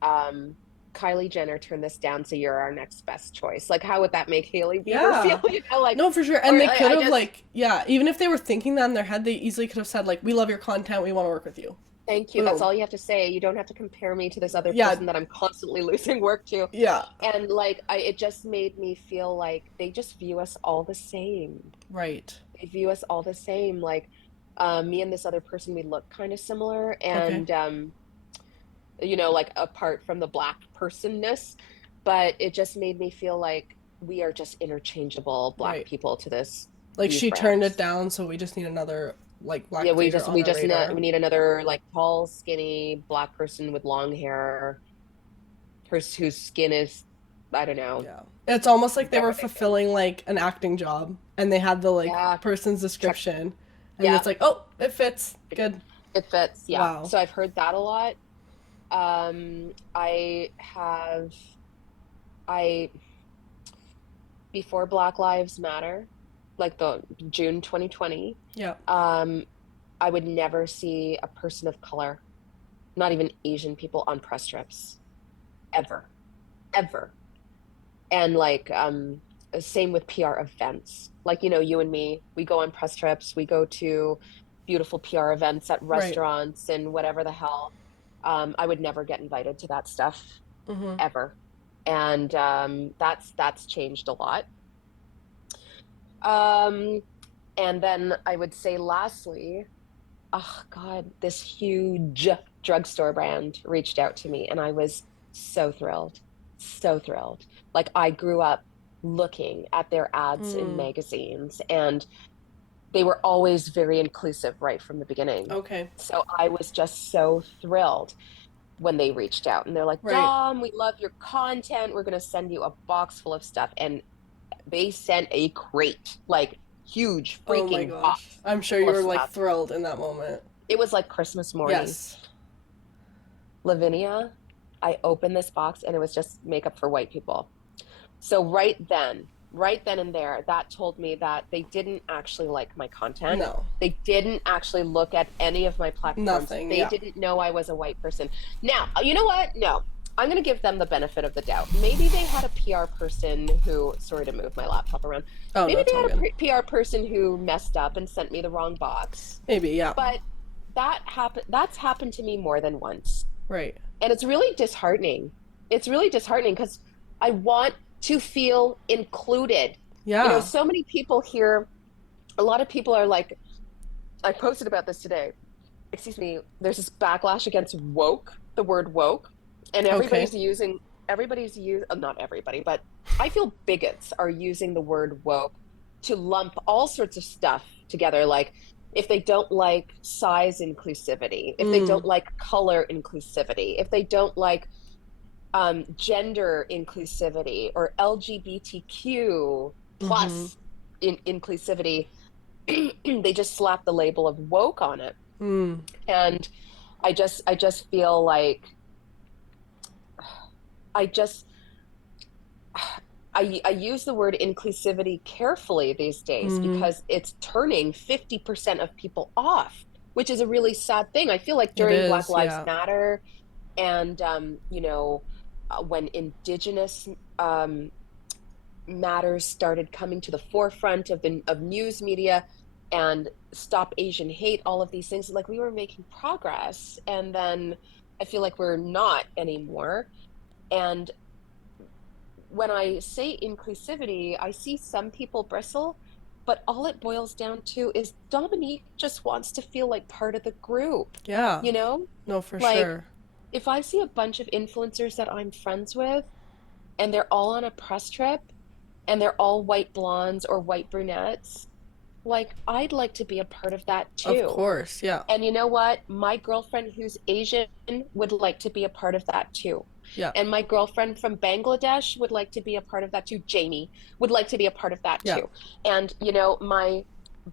Kylie Jenner turned this down, so you're our next best choice. Like, how would that make Haley Bieber feel? Yeah. Like, No, for sure. or And they could I have, just like, yeah, even if they were thinking that in their head, they easily could have said, like, we love your content, we want to work with you. thank you. That's Boom. all you have to say. You don't have to compare me to this other Yeah. person that I'm constantly losing work to. Yeah. And like, it just made me feel like they just view us all the same. Right. They view us all the same. Like, me and this other person, we look kind of similar, Okay. and like apart from the black personness, but it just made me feel like we are just interchangeable black Right. people to Like, these she turned it brands. down, so we just need another, like, Yeah, black creator on we our just radar. we need another like tall, skinny black person with long hair, whose skin is, I don't know, Yeah. It's almost like they were never big. fulfilling, like, an acting job, and they had the, like, Yeah, person's check. description, and Yeah, it's like, oh, it fits. Good. it fits. Yeah. Wow. So I've heard that a lot. I before Black Lives Matter, like the June 2020, Yeah. um, I would never see a person of color, not even Asian people, on press trips, ever, ever. And like, same with PR events. Like, you and me, we go on press trips, we go to beautiful PR events at Right. restaurants and whatever the hell. I would never get invited to that stuff Mm-hmm. ever. And that's changed a lot. Um, and then I would say lastly, oh God, this huge drugstore brand reached out to me, and I was so thrilled, so thrilled. Like I grew up looking at their ads in Mm. magazines, and they were always very inclusive right from the beginning. Okay. So I was just so thrilled when they reached out, and they're like, Right. Dom, we love your content. We're going to send you a box full of stuff. And they sent a crate, like huge Oh my freaking box gosh. I'm sure full you of were, like, stuff. thrilled in that moment. It was like Christmas morning. Yes. Lavinia, I opened this box and it was just makeup for white people. So right then and there, that told me that they didn't actually like my content. No. They didn't actually look at any of my platforms. Nothing. They Yeah. didn't know I was a white person. Now, you know what? No, I'm going to give them the benefit of the doubt. Maybe they had a PR person who, sorry to move my laptop around. Oh, no, Maybe it's they all had good. a PR person who messed up and sent me the wrong box. Maybe, yeah. But that's happened to me more than once. Right. And it's really disheartening. It's really disheartening because I want to feel included. Yeah. So many people here, a lot of people are like, I posted about this today. Excuse me, there's this backlash against woke, the word woke, and Okay. everybody's use not everybody, but I feel bigots are using the word woke to lump all sorts of stuff together. Like if they don't like size inclusivity, if they Mm. don't like color inclusivity, if they don't like gender inclusivity or LGBTQ Mm-hmm. plus inclusivity, they just slap the label of woke on it. Mm. And I just feel like I just I use the word inclusivity carefully these days Mm-hmm. because it's turning 50% of people off, which is a really sad thing. I feel like It during Black is, Lives yeah. Matter and when indigenous um, matters started coming to the forefront of news media and stop Asian hate, all of these things, like we were making progress, and then I feel like we're not anymore. And when I say inclusivity, I see some people bristle, but all it boils down to is Dominique just wants to feel like part of the group, Yeah. you know? No, for Like, sure. if I see a bunch of influencers that I'm friends with and they're all on a press trip and they're all white blondes or white brunettes, like, I'd like to be a part of that Of too. course, yeah. And you know what? My girlfriend who's Asian would like to be a part of that too. Yeah. And my girlfriend from Bangladesh would like to be a part of that too. Jamie would like to be a part of that Yeah. too. And, my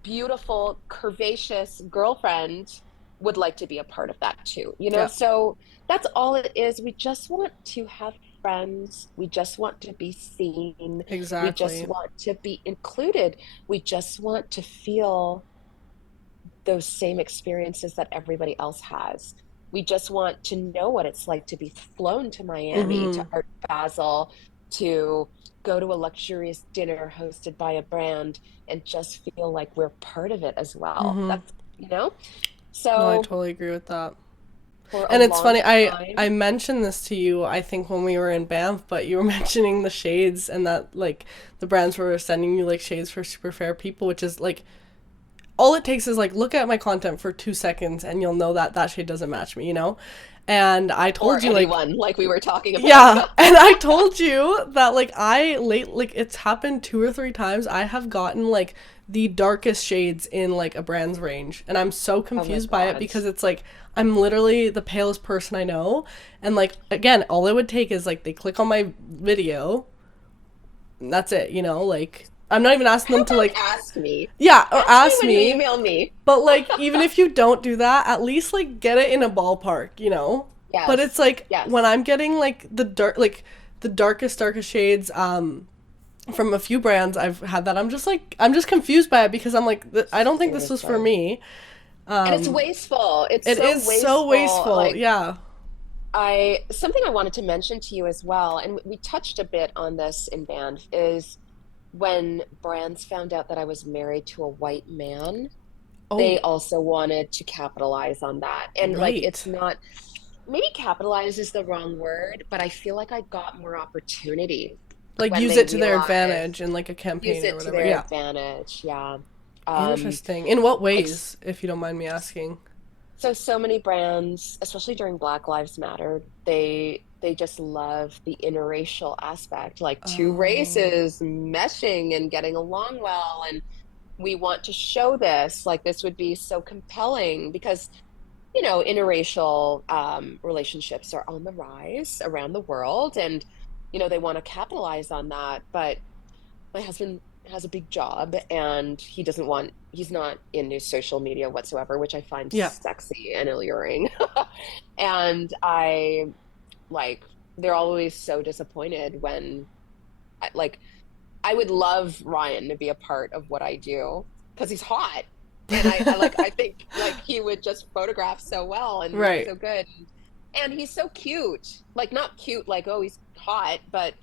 beautiful, curvaceous girlfriend would like to be a part of that too. Yeah. So that's all it is. We just want to have friends. We just want to be seen. We just Exactly. want to be included. We just want to feel those same experiences that everybody else has. We just want to know what it's like to be flown to Miami, Mm-hmm. to Art Basel, to go to a luxurious dinner hosted by a brand and just feel like we're part of it as well. Mm-hmm. No, I So totally agree with that. for a And it's long funny, I time, mentioned this to you, I think when we were in Banff, but you were mentioning the shades and that like the brands were sending you like shades for super fair people, which is like all it takes is like look at my content for 2 seconds and you'll know that that shade doesn't match me, you know? And I or told you like anyone, like we were talking about. yeah, and I told you that like it's happened 2 or 3 times. I have gotten like the darkest shades in like a brand's range, and I'm so Oh my confused by it God. because it's like I'm literally the palest person I know, and like again, all it would take is like they click on my video, and that's it, you know, like I'm not even asking How them to about like ask me? yeah, or Ask me ask when you me, email me. but like even if you don't do that, at least like get it in a ballpark, you know? But it's Yes. like when Yes. I'm getting like the darkest shades from a few brands I've had that I'm just confused by it because I'm like I don't think this was for Seriously. me. And it's wasteful. It's It so is so wasteful. wasteful. Like Yeah. I something I wanted to mention to you as well, and we touched a bit on this in Banff, is when brands found out that I was married to a white man, they Oh, also wanted to capitalize on that. And like right. it's not, maybe capitalize is the wrong word, but I feel like I got more opportunity Like when use they it to their advantage realized in like a use campaign or it to whatever. their Yeah. advantage. Yeah. Um, Interesting. In what like ways, if you don't mind me asking? so many brands, especially during Black Lives Matter, they just love the interracial aspect, like two Oh, races meshing and getting along well. And we want to show this, like this would be so compelling because, interracial relationships are on the rise around the world, and they want to capitalize on that. But my husband has a big job and he's not into social media whatsoever, which I find yeah. sexy and alluring. And I like they're always so disappointed when like I would love Ryan to be a part of what I do because he's hot. And I think like he would just photograph so well and look Right. so good. And he's so cute. Like not cute like, oh, he's hot, but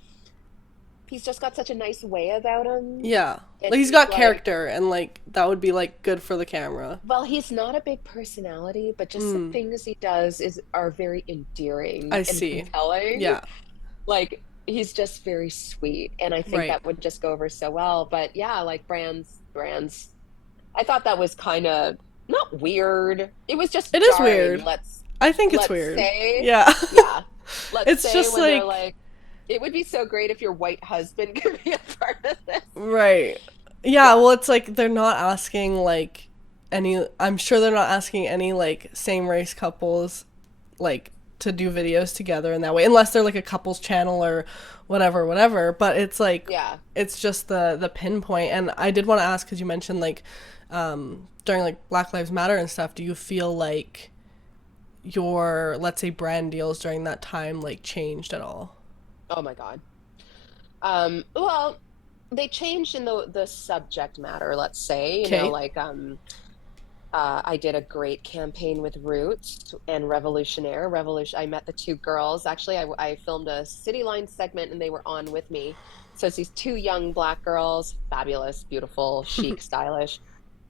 he's just got such a nice way about him. Yeah. And Like he's he's got like, character and like that would be like good for the camera. well, he's not a big personality, but just the Mm, things he does are very endearing I and see. compelling. Yeah. Like he's just very sweet, and I think Right. that would just go over so well. But yeah, like brands. I thought that was kind of not weird. It was just It is jarring. weird. I think it's Let's weird. say, Yeah. yeah, let's It's say just when they're like like, it would be so great if your white husband could be a part of this. right. Yeah, Yeah. well it's like they're not asking like any I'm sure they're not asking any like same race couples like to do videos together in that way unless they're like a couples channel or whatever, but it's like Yeah. it's just the pinpoint. And I did want to ask cuz you mentioned like during like Black Lives Matter and stuff, do you feel like your let's say brand deals during that time like changed at all? Oh my God. Well, they changed in the subject matter, let's say, Okay. like I did a great campaign with Roots and Revolutionaire. Revolution. I met the two girls. Actually, I filmed a City Line segment and they were on with me. So it's these two young Black girls, fabulous, beautiful, chic, stylish.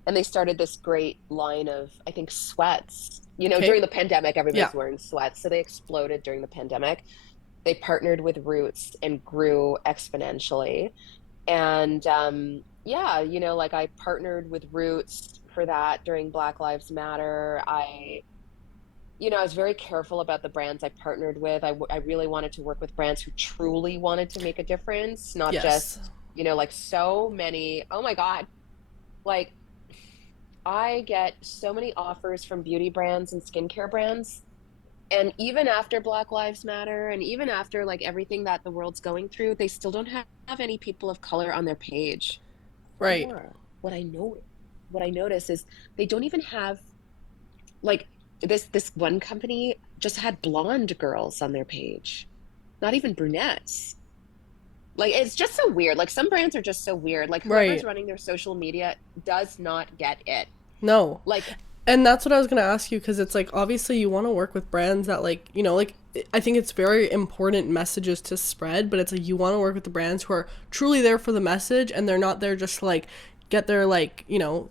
And they started this great line of, I think, sweats. Okay. During the pandemic, Yeah. everybody's wearing sweats. So they exploded during the pandemic. They partnered with Roots and grew exponentially. And yeah, like I partnered with Roots for that during Black Lives Matter. I was very careful about the brands I partnered with. I really wanted to work with brands who truly wanted to make a difference, not Yes. just, like so many. Oh my God. Like I get so many offers from beauty brands and skincare brands. And even after Black Lives Matter and even after like everything that the world's going through, they still don't have any people of color on their page. Right. Or what I notice is they don't even have like this one company just had blonde girls on their page, not even brunettes. Like it's just so weird. Like some brands are just so weird. Like whoever's Right. running their social media does not get it. No. Like, And that's what I was going to ask you, because it's like obviously you want to work with brands that, like, like I think it's very important messages to spread, but it's like you want to work with the brands who are truly there for the message, and they're not there just to like get their like,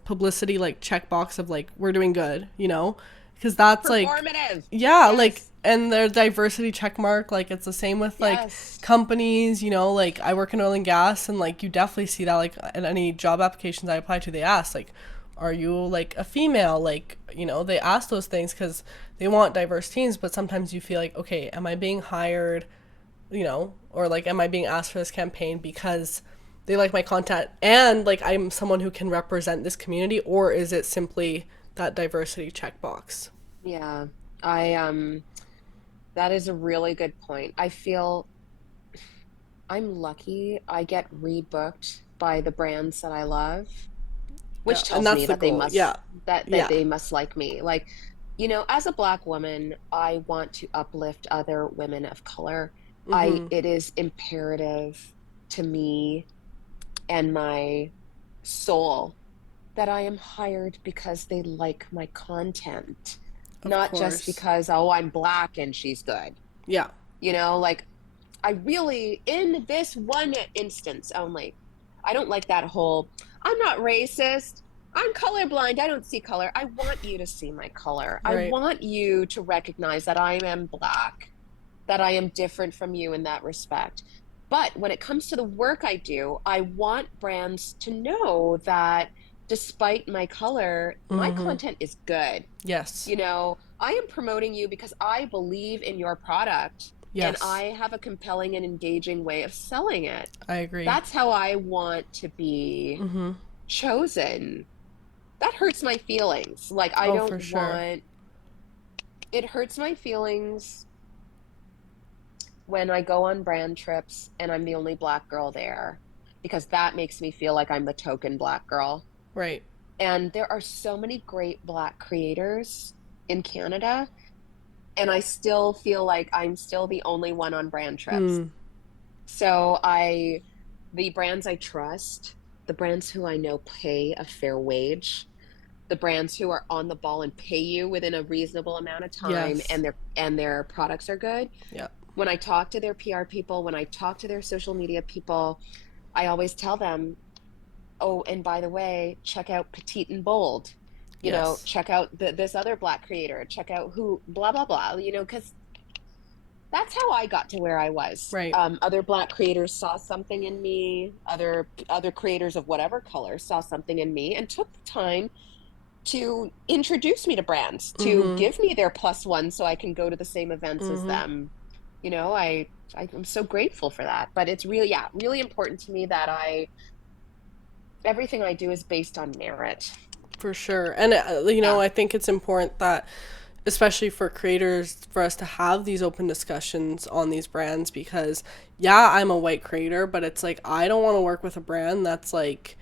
publicity like checkbox of like we're doing good, because that's like, performative. yeah, like, Yes. and their diversity check mark, like it's the same with like Yes. companies, like I work in oil and gas, and like you definitely see that like in any job applications I apply to, they ask like, are you like a female, like, they ask those things because they want diverse teams, but sometimes you feel like, okay, am I being hired, or like am I being asked for this campaign because they like my content and like I'm someone who can represent this community, or is it simply that diversity checkbox? Yeah. I that is a really good point. I feel I'm lucky I get rebooked by the brands that I love, Yeah, which and tells that's me the that they goal. must Yeah. that Yeah. they must like me. Like, as a Black woman, I want to uplift other women of color. I Mm-hmm. It is imperative to me and my soul that I am hired because they like my content, Of not just course. because, oh, I'm Black and she's good. Yeah. Like I really, in this one instance only, I don't like that whole, I'm not racist. I'm colorblind. I don't see color. I want you to see my color. I Right. want you to recognize that I am Black, that I am different from you in that respect. But when it comes to the work I do, I want brands to know that despite my color, my Mm-hmm. content is good. Yes. I am promoting you because I believe in your product and Yes. I have a compelling and engaging way of selling it. I agree. That's how I want to be Mm-hmm. chosen. That hurts my feelings. Like, I Oh, don't for sure. want it hurts my feelings when I go on brand trips and I'm the only Black girl there because that makes me feel like I'm the token Black girl. Right. And there are so many great Black creators in Canada, and I still feel like I'm still the only one on brand trips. Mm. So the brands I trust, the brands who I know pay a fair wage, the brands who are on the ball and pay you within a reasonable amount of time Yes. and their products are good. Yeah. When I talk to their PR people, when I talk to their social media people, I always tell them, oh, and by the way, check out Petite and Bold. Yes. Check out this other Black creator. Check out who, blah, blah, blah, because that's how I got to where I was. Right. Other Black creators saw something in me. Other creators of whatever color saw something in me and took the time to introduce me to brands, to Mm-hmm. give me their plus one so I can go to the same events as Mm-hmm. them. I'm so grateful for that. But it's really, yeah, really important to me that everything I do is based on merit. For sure. And, Yeah. I think it's important that, especially for creators, for us to have these open discussions on these brands because, yeah, I'm a white creator, but it's like, I don't want to work with a brand that's like,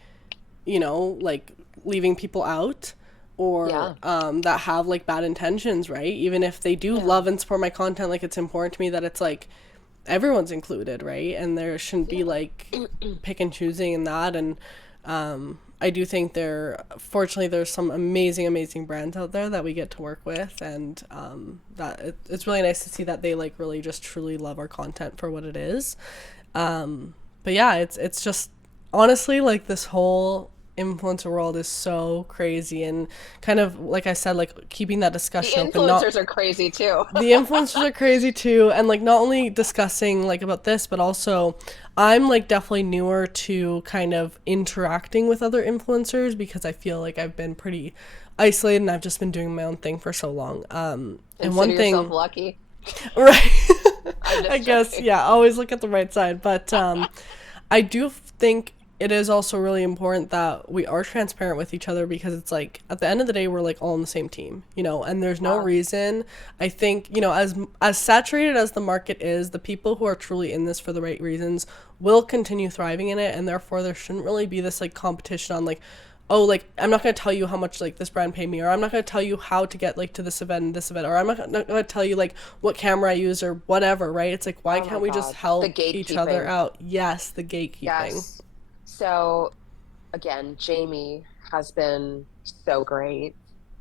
like leaving people out or Yeah. that have like bad intentions, right? Even if they do Yeah. love and support my content, like it's important to me that it's like, everyone's included, right? And there shouldn't be like pick and choosing in that. And I do think fortunately there's some amazing brands out there that we get to work with, and it's really nice to see that they like really just truly love our content for what it is. But yeah, it's just honestly like this whole influencer world is so crazy, and kind of like I said, like keeping that discussion The open. influencers are crazy too. The influencers are crazy too, and like not only discussing like about this, but also I'm like definitely newer to kind of interacting with other influencers, because I feel like I've been pretty isolated and I've just been doing my own thing for so long. And one Consider thing, yourself lucky. right? I'm just I guess, joking. yeah, always look at the right side. But I do think it is also really important that we are transparent with each other, because it's like at the end of the day we're like all on the same team, you know, and there's no reason. I think, you know, as saturated as the market is, the people who are truly in this for the right reasons will continue thriving in it, and therefore there shouldn't really be this like competition on like, oh, like I'm not going to tell you how much like this brand paid me, or I'm not going to tell you how to get like to this event and this event, or I'm not going to tell you like what camera I use or whatever, right? It's like, why can't we just help each other out? Yes, the gatekeeping. Yes. So again, Jamie has been so great.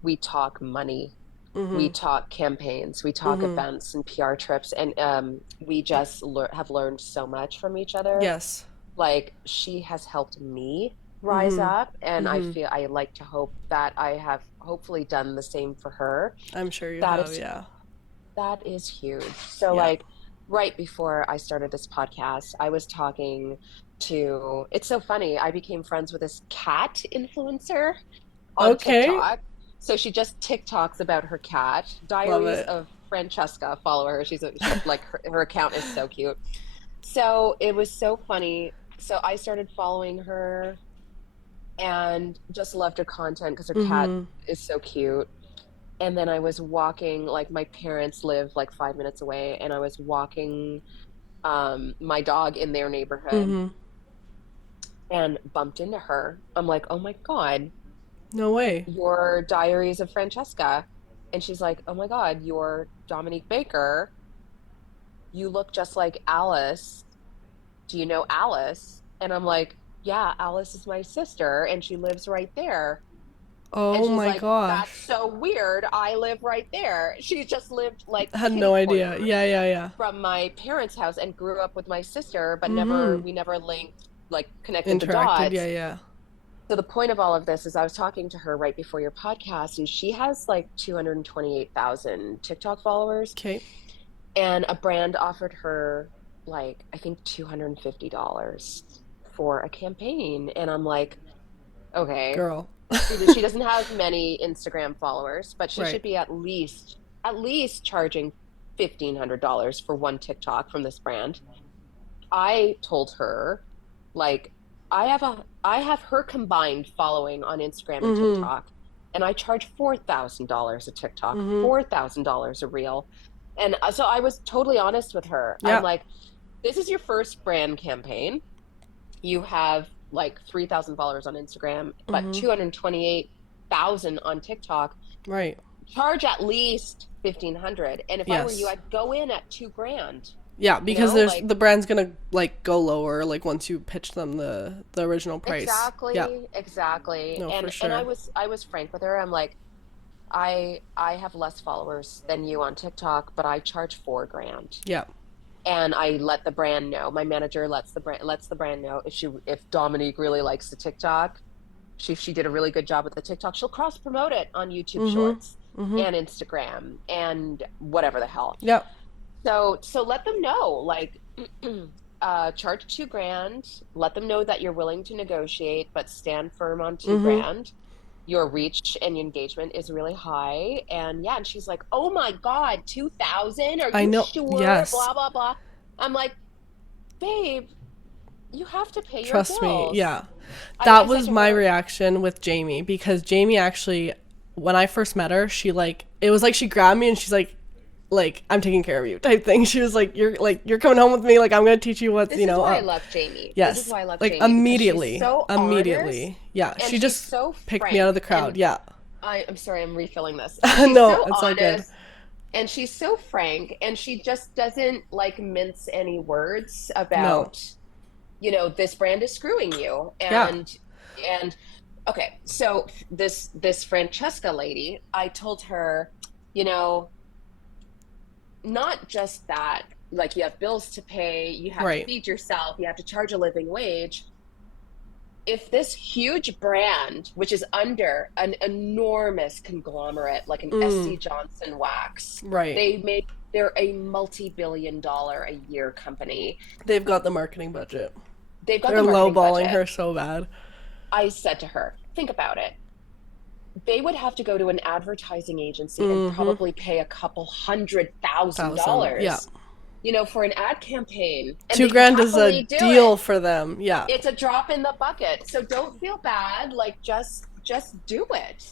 We talk money, we talk campaigns, we talk events and PR trips, and we just have learned so much from each other. Yes. Like, she has helped me rise up, and I like to hope that I have hopefully done the same for her. I'm sure you That have, is yeah. that is huge. So like right before I started this podcast, I was talking to, it's so funny, I became friends with this cat influencer on TikTok. So she just TikToks about her cat. Diaries of Francesca, follow her. She's like her account is so cute. So it was so funny. So I started following her and just loved her content because her cat is so cute. And then I was walking, like my parents live like 5 minutes away, and I was walking my dog in their neighborhood and bumped into her. I'm like, oh my God. No way. You're Diaries of Francesca. And she's like, oh my God, you're Dominique Baker. You look just like Alice. Do you know Alice? And I'm like, yeah, Alice is my sister and she lives right there. Oh my like, gosh. That's so weird. I live right there. She just lived like I had no idea. Yeah. From my parents' house and grew up with my sister, but we never linked, like connected the dots. Yeah. So the point of all of this is I was talking to her right before your podcast, and she has like 228,000 TikTok followers. Okay. And a brand offered her like, I think $250 for a campaign. And I'm like, okay. Girl. She doesn't have many Instagram followers, but she should be at least charging $1,500 for one TikTok from this brand. I told her, like, I have her combined following on Instagram and TikTok, and I charge $4,000 a TikTok, $4,000 a reel. And so I was totally honest with her. I'm like, this is your first brand campaign. You have like 3,000 followers on Instagram, but 228,000 on TikTok. Right. Charge at least 1,500. And if I were you, I'd go in at $2,000. Yeah, because there's like, the brand's gonna like go lower like once you pitch them the original price. Exactly. No, and for sure. And I was frank with her. I'm like, I have less followers than you on TikTok, but I charge $4,000. Yeah. And I let the brand know. My manager lets the brand know if Dominique really likes the TikTok, she did a really good job with the TikTok, she'll cross promote it on YouTube Shorts and Instagram and whatever the hell. Yep. So let them know, like, charge $2,000. Let them know that you're willing to negotiate, but stand firm on $2,000. Your reach and engagement is really high. And and she's like, oh my God, 2,000? Are you sure? Yes. Blah, blah, blah. I'm like, babe, you have to pay Trust your bills. me. Yeah. That was my reaction with Jamie, because Jamie actually, when I first met her, it was like she grabbed me and she's like, I'm taking care of you type thing. She was like, you're coming home with me. Like, I'm going to teach you what's, This is why I love Jamie. Yes. This is why I love like, Jamie. Immediately. She's so immediately. honest, yeah. She just so picked me out of the crowd. I'm sorry, I'm refilling this. No, it's all good. and she's so frank, and she just doesn't like mince any words No. about, this brand is screwing you. Yeah. And okay, so this Francesca lady, I told her, you know, not just that, like, you have bills to pay, you have to Right. feed yourself, you have to charge a living wage. If this huge brand, which is under an enormous conglomerate like an Mm. SC Johnson Wax, Right. they're a multi-billion dollar a year company. They've got the marketing budget. They've got They're the marketing lowballing budget. her so bad. I said to her, think about it. They would have to go to an advertising agency and Mm-hmm. probably pay a couple hundred thousand Thousand. Yeah. dollars, for an ad campaign, and Two they could grand is a happily do it. deal for them. Yeah. It's a drop in the bucket. So don't feel bad. Like, just do it.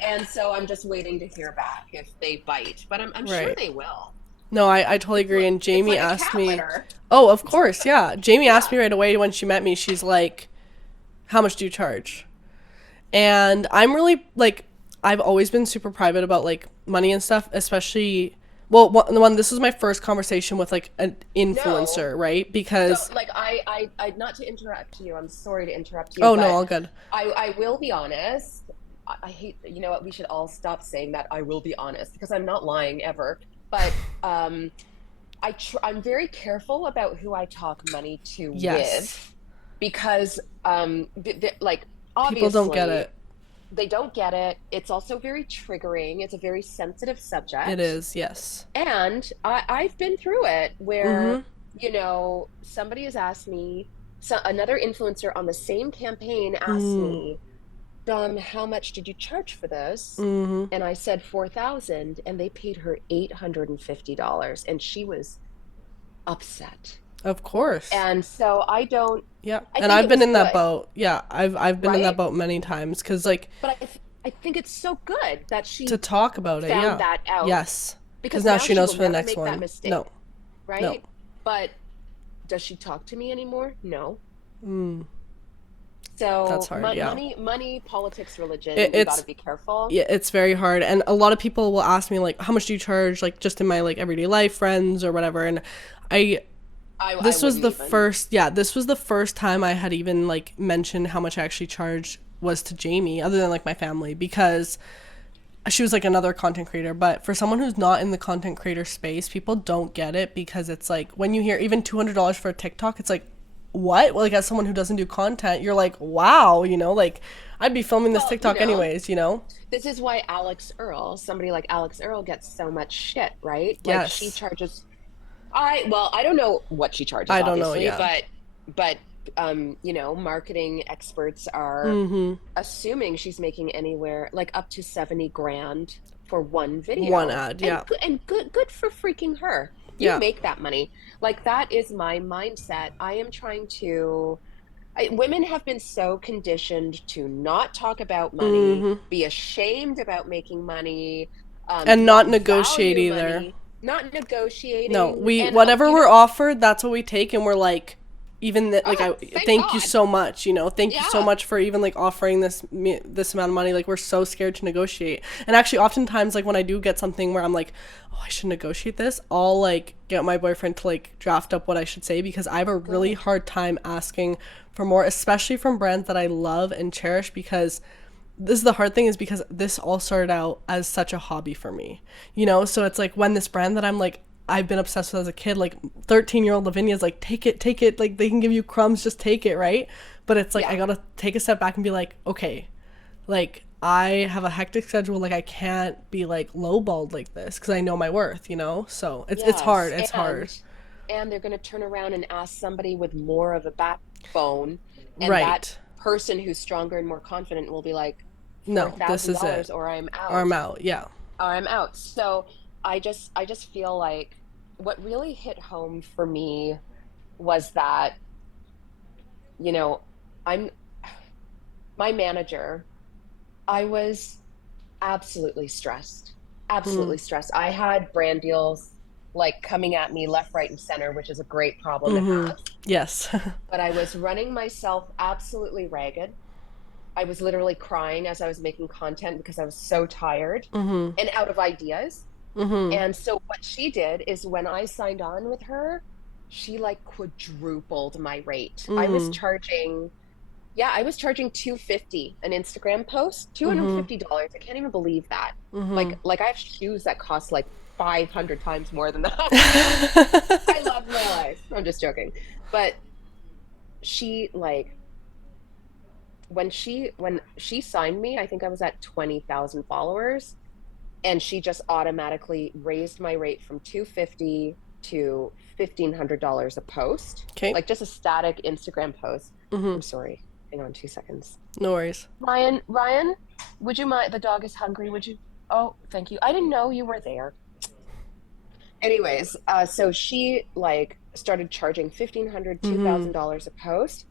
And so I'm just waiting to hear back if they bite, but I'm sure Right. they will. No, I totally agree. And It's Jamie like a asked cat me, litter. oh, of course, yeah. Jamie asked Yeah. me right away when she met me, she's like, how much do you charge? And I'm really like, I've always been super private about like money and stuff, especially, well, this was my first conversation with like an No. influencer, right? So, Because, like, I not to interrupt you. I'm sorry to interrupt you, oh no, but all good. I will be honest. I hate, you know what? We should all stop saying that. I will be honest, because I'm not lying ever. But I'm very careful about who I talk money to Yes. with, because like, People don't get obviously it. they don't get it. It's also very triggering. It's a very sensitive It subject. is, yes. And I've been through it Mm-hmm. where, somebody has asked me, so another influencer on the same campaign asked Mm. me, Dom, how much did you charge for this? Mm-hmm. And I said 4,000, and they paid her $850, and she was upset. Of course. And so Yeah. I And think I've it been was in that good, boat. Yeah. I've been in that right? boat many times because like But I think it's so good that to she talk about it, found yeah. that out, Yes. Because because now now she she knows will for the never next make that one. No. mistake, No. right? But does she talk to me anymore? No. Mm. That's So hard, yeah. money, politics, It, religion, you got to it's be careful. yeah, it's very hard. And a lot of people will ask me like how much do you charge like just in my like everyday life, friends or whatever. And I I this was wouldn't the even. first yeah, this was the first time I had even like mentioned how much I actually charged was to Jamie other than like my family because she was like another content creator, but for someone who's not in the content creator space, people don't get it because it's like when you hear even $200 for a TikTok, it's like what? Well, like as someone who doesn't do content, you're like, wow, like I'd be filming this Well, TikTok anyways. this is why somebody like Alex Earl gets so much shit, right? Like, she Yes. charges, I don't know what she charges, I don't know, obviously, yeah. but marketing experts are Mm-hmm. assuming she's making anywhere like up to 70 grand for one One video. ad, And yeah. good for freaking her. You Yeah. make that money. Like, that is my mindset. I am trying to women have been so conditioned to not talk about money, Mm-hmm. be ashamed about making money, And not not negotiate value either. money, not No, negotiating. we And whatever we're offered, that's what we take, and we're like, even that, like I thank thank you God. so much. Thank you so Yeah. much for even like offering this amount of money. Like we're so scared to negotiate, and actually, oftentimes, like when I do get something where I'm like, oh, I should negotiate this, I'll like get my boyfriend to like draft up what I should say because I have a really Good. hard time asking for more, especially from brands that I love and cherish because this is the hard thing is because this all started out as such a hobby for me. So it's like when this brand that I'm like I've been obsessed with as a kid, like 13-year-old Lavinia is like, take it, like they can give you crumbs, just take it, right? But it's like I Yeah. gotta take a step back and be like, okay, like I have a hectic schedule, like I can't be like lowballed like this because I know my worth. So it's hard, Yes, it's hard. and they're going to turn around and ask somebody with more of a backbone, and that Right. person who's stronger and more confident will be like, four No, this thousand is it. dollars or I'm Arm out. out, yeah. Or I'm out. So I just feel like what really hit home for me was that, you know, I'm my manager, I was absolutely stressed. Mm. Absolutely stressed. I had brand deals like coming at me left, right, and center, which is a great problem to Mm-hmm. have. Yes. But I was running myself absolutely ragged. I was literally crying as I was making content because I was so tired Mm-hmm. and out of ideas. Mm-hmm. And so what she did is when I signed on with her, she like quadrupled my rate. Mm. I was charging 250 an Instagram post, Mm-hmm. $250. I can't even believe that. Mm-hmm. Like I have shoes that cost like 500 times more than that. I love my life. I'm just joking. But she like when she signed me, I think I was at 20,000 followers, and she just automatically raised my rate from 250 to $1,500 a post, Okay. like just a static Instagram post. Mm-hmm. I'm sorry. Hang on 2 seconds. No worries. Ryan, would you mind? The dog is hungry. Would you? Oh, thank you. I didn't know you were there. Anyways, so she like started charging 1,500, two Mm-hmm. thousand dollars a post.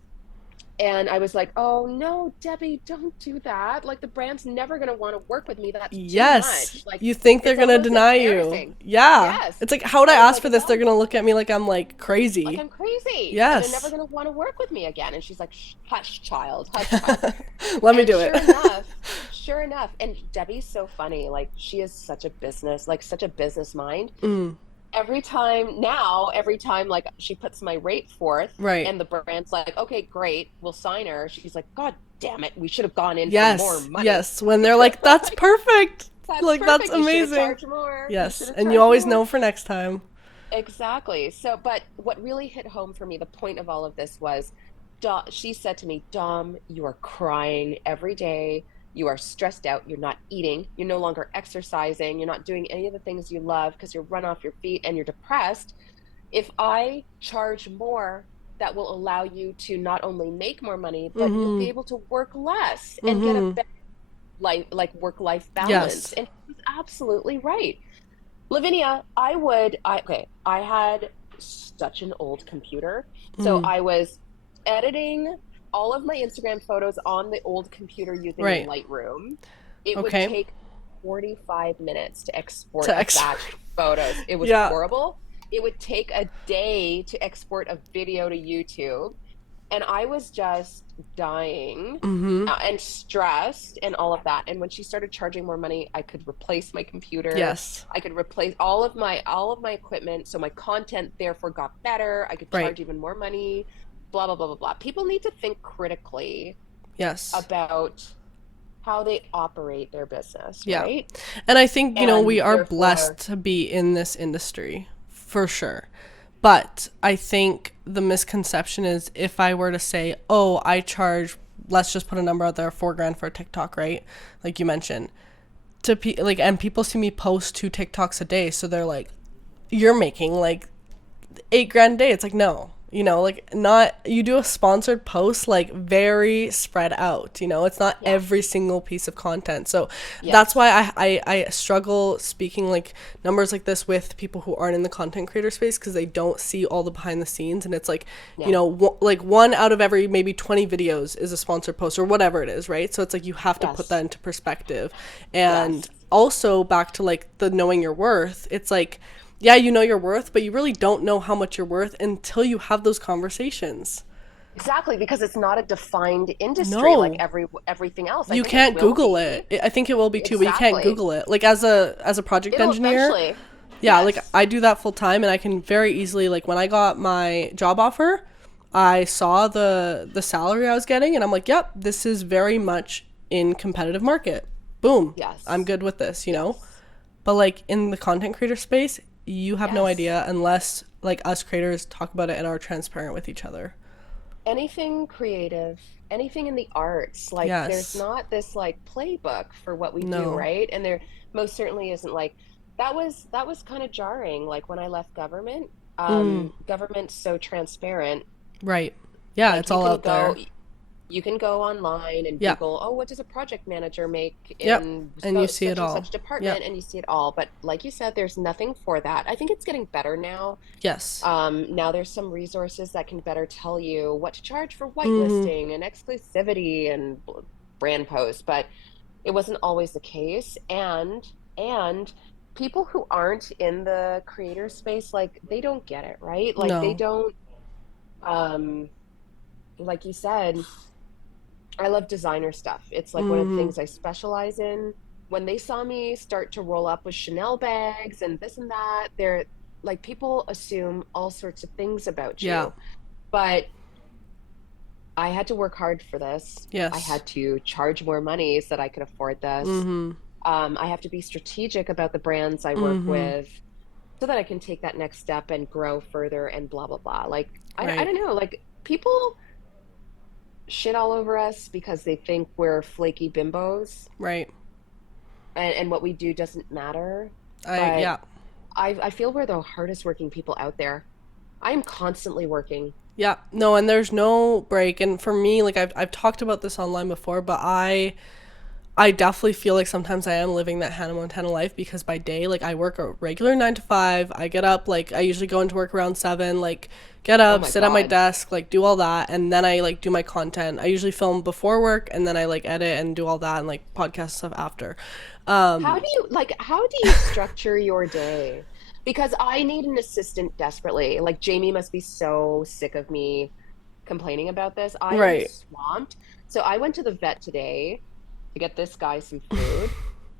And I was like, oh no, Debbie, don't do that. Like the brand's never gonna want to work with me. That's too Yes. much. Like You think they're it's gonna almost deny you. embarrassing. Yeah. Yes. It's like, how would I I was ask like, for it's this? They're almost gonna look at me like I'm like like crazy. I'm crazy. And they're never Yes. gonna want to work with me again. And she's like, hush, child, hush, child. Let me And do it. sure enough, and Debbie's so funny. Like she is such a business mind. Mm. Every time like she puts my rate forth Right. and the brand's like, okay, great, we'll sign her. She's like, God damn it, we should have gone in for more Yes. money. Yes. When they're like, that's Like, perfect. that's Like, that's perfect. You should have amazing. charged more. You should Yes. have And you charged always more. know for next time. Exactly. So, but what really hit home for me, the point of all of this was, she said to me, Dom, you are crying every day. You are stressed out. You're not eating. You're no longer exercising. You're not doing any of the things you love because you're run off your feet and you're depressed. If I charge more, that will allow you to not only make more money, but you'll Mm-hmm. be able to work less and get a Mm-hmm. better life, like work-life balance. Yes. And he was absolutely right. Lavinia, I had such an old computer. So Mm. I was editing all of my Instagram photos on the old computer using Right. Lightroom. It would Okay. take 45 minutes to export To a extra. batch of photos. It was Yeah. horrible. It would take a day to export a video to YouTube. And I was just dying Mm-hmm. and stressed and all of that. And when she started charging more money, I could replace my computer. Yes. I could replace all of my equipment. So my content therefore got better. I could Right. charge even more money, blah, blah, blah, blah, blah. People need to think critically Yes. about how they operate their business, Yeah. right? And I think, we And are blessed therefore, to be in this industry for sure. But I think the misconception is if I were to say, oh, I charge, let's just put a number out there, 4 grand for a TikTok, right? Like you mentioned, and people see me post 2 TikToks a day. So they're like, you're making like 8 grand a day. It's like, no, like not, you do a sponsored post, like very spread out, it's not yeah, every single piece of content. So that's yes, why I struggle speaking like numbers like this with people who aren't in the content creator space, because they don't see all the behind the scenes. And it's like, yeah, like one out of every maybe 20 videos is a sponsored post or whatever it is, right? So it's like you have to put that yes, into perspective. yes. And also back to like the knowing your worth, it's like, yeah, you know your worth, but you really don't know how much you're worth until you have those conversations. Exactly, because it's not a defined industry like No, everything else. I you think it can't will Google be. it. I think it will be too, but you can't Exactly. Google it. Like as a project It'll engineer, eventually. yeah, like Yes. I do that full time, and I can very easily, like when I got my job offer, I saw the salary I was getting, and I'm like, yep, this is very much in competitive market. Boom, I'm Yes. good with this. Yes. But like in the content creator space, you have no Yes. idea unless like us creators talk about it and are transparent with each other. Anything creative, anything in the arts, like there's Yes. not this like playbook for what we do, No. right? And there most certainly isn't like that was kind of jarring like when I left government. Mm, Government's so transparent. right. Yeah, Like it's all out there. you can go online and Yeah. Google, oh, what does a project manager make Yep. in And you see it such and all. such department? Yep. And you see it all. But like you said, there's nothing for that. I think it's getting better now. Yes. Now there's some resources that can better tell you what to charge for Mm, whitelisting and exclusivity and brand posts, but it wasn't always the case. And people who aren't in the creator space, like they don't get it, right? Like they no. don't, um, like you said, I love designer stuff. It's like one of the Mm, things I specialize in. when they saw me start to roll up with Chanel bags and this and that, they're like, people assume all sorts of things about Yeah. you. But I had to work hard for this. I Yes. had to charge more money so that I could afford this. Mm-hmm. I have to be strategic about the brands I work Mm-hmm. with so that I can take that next step and grow further and blah, blah, blah. Like, I Right. don't know, like people shit all over us because they think we're flaky bimbos Right. and what we do doesn't matter. But Yeah. I feel we're the hardest working people out there. I am constantly working. Yeah. No, and there's no break. And for me, like I've talked about this online before, but I definitely feel like sometimes I am living that Hannah Montana life because by day, like I work a regular 9 to 5. I get up, like I usually go into work around 7, like get Oh up, my sit at my God. desk, like do all that. And then I like do my content. I usually film before work and then I like edit and do all that and like podcast stuff after. How do you structure your day? Because I need an assistant desperately. Like Jamie must be so sick of me complaining about this. I am Right. swamped. So I went to the vet today to get this guy some food,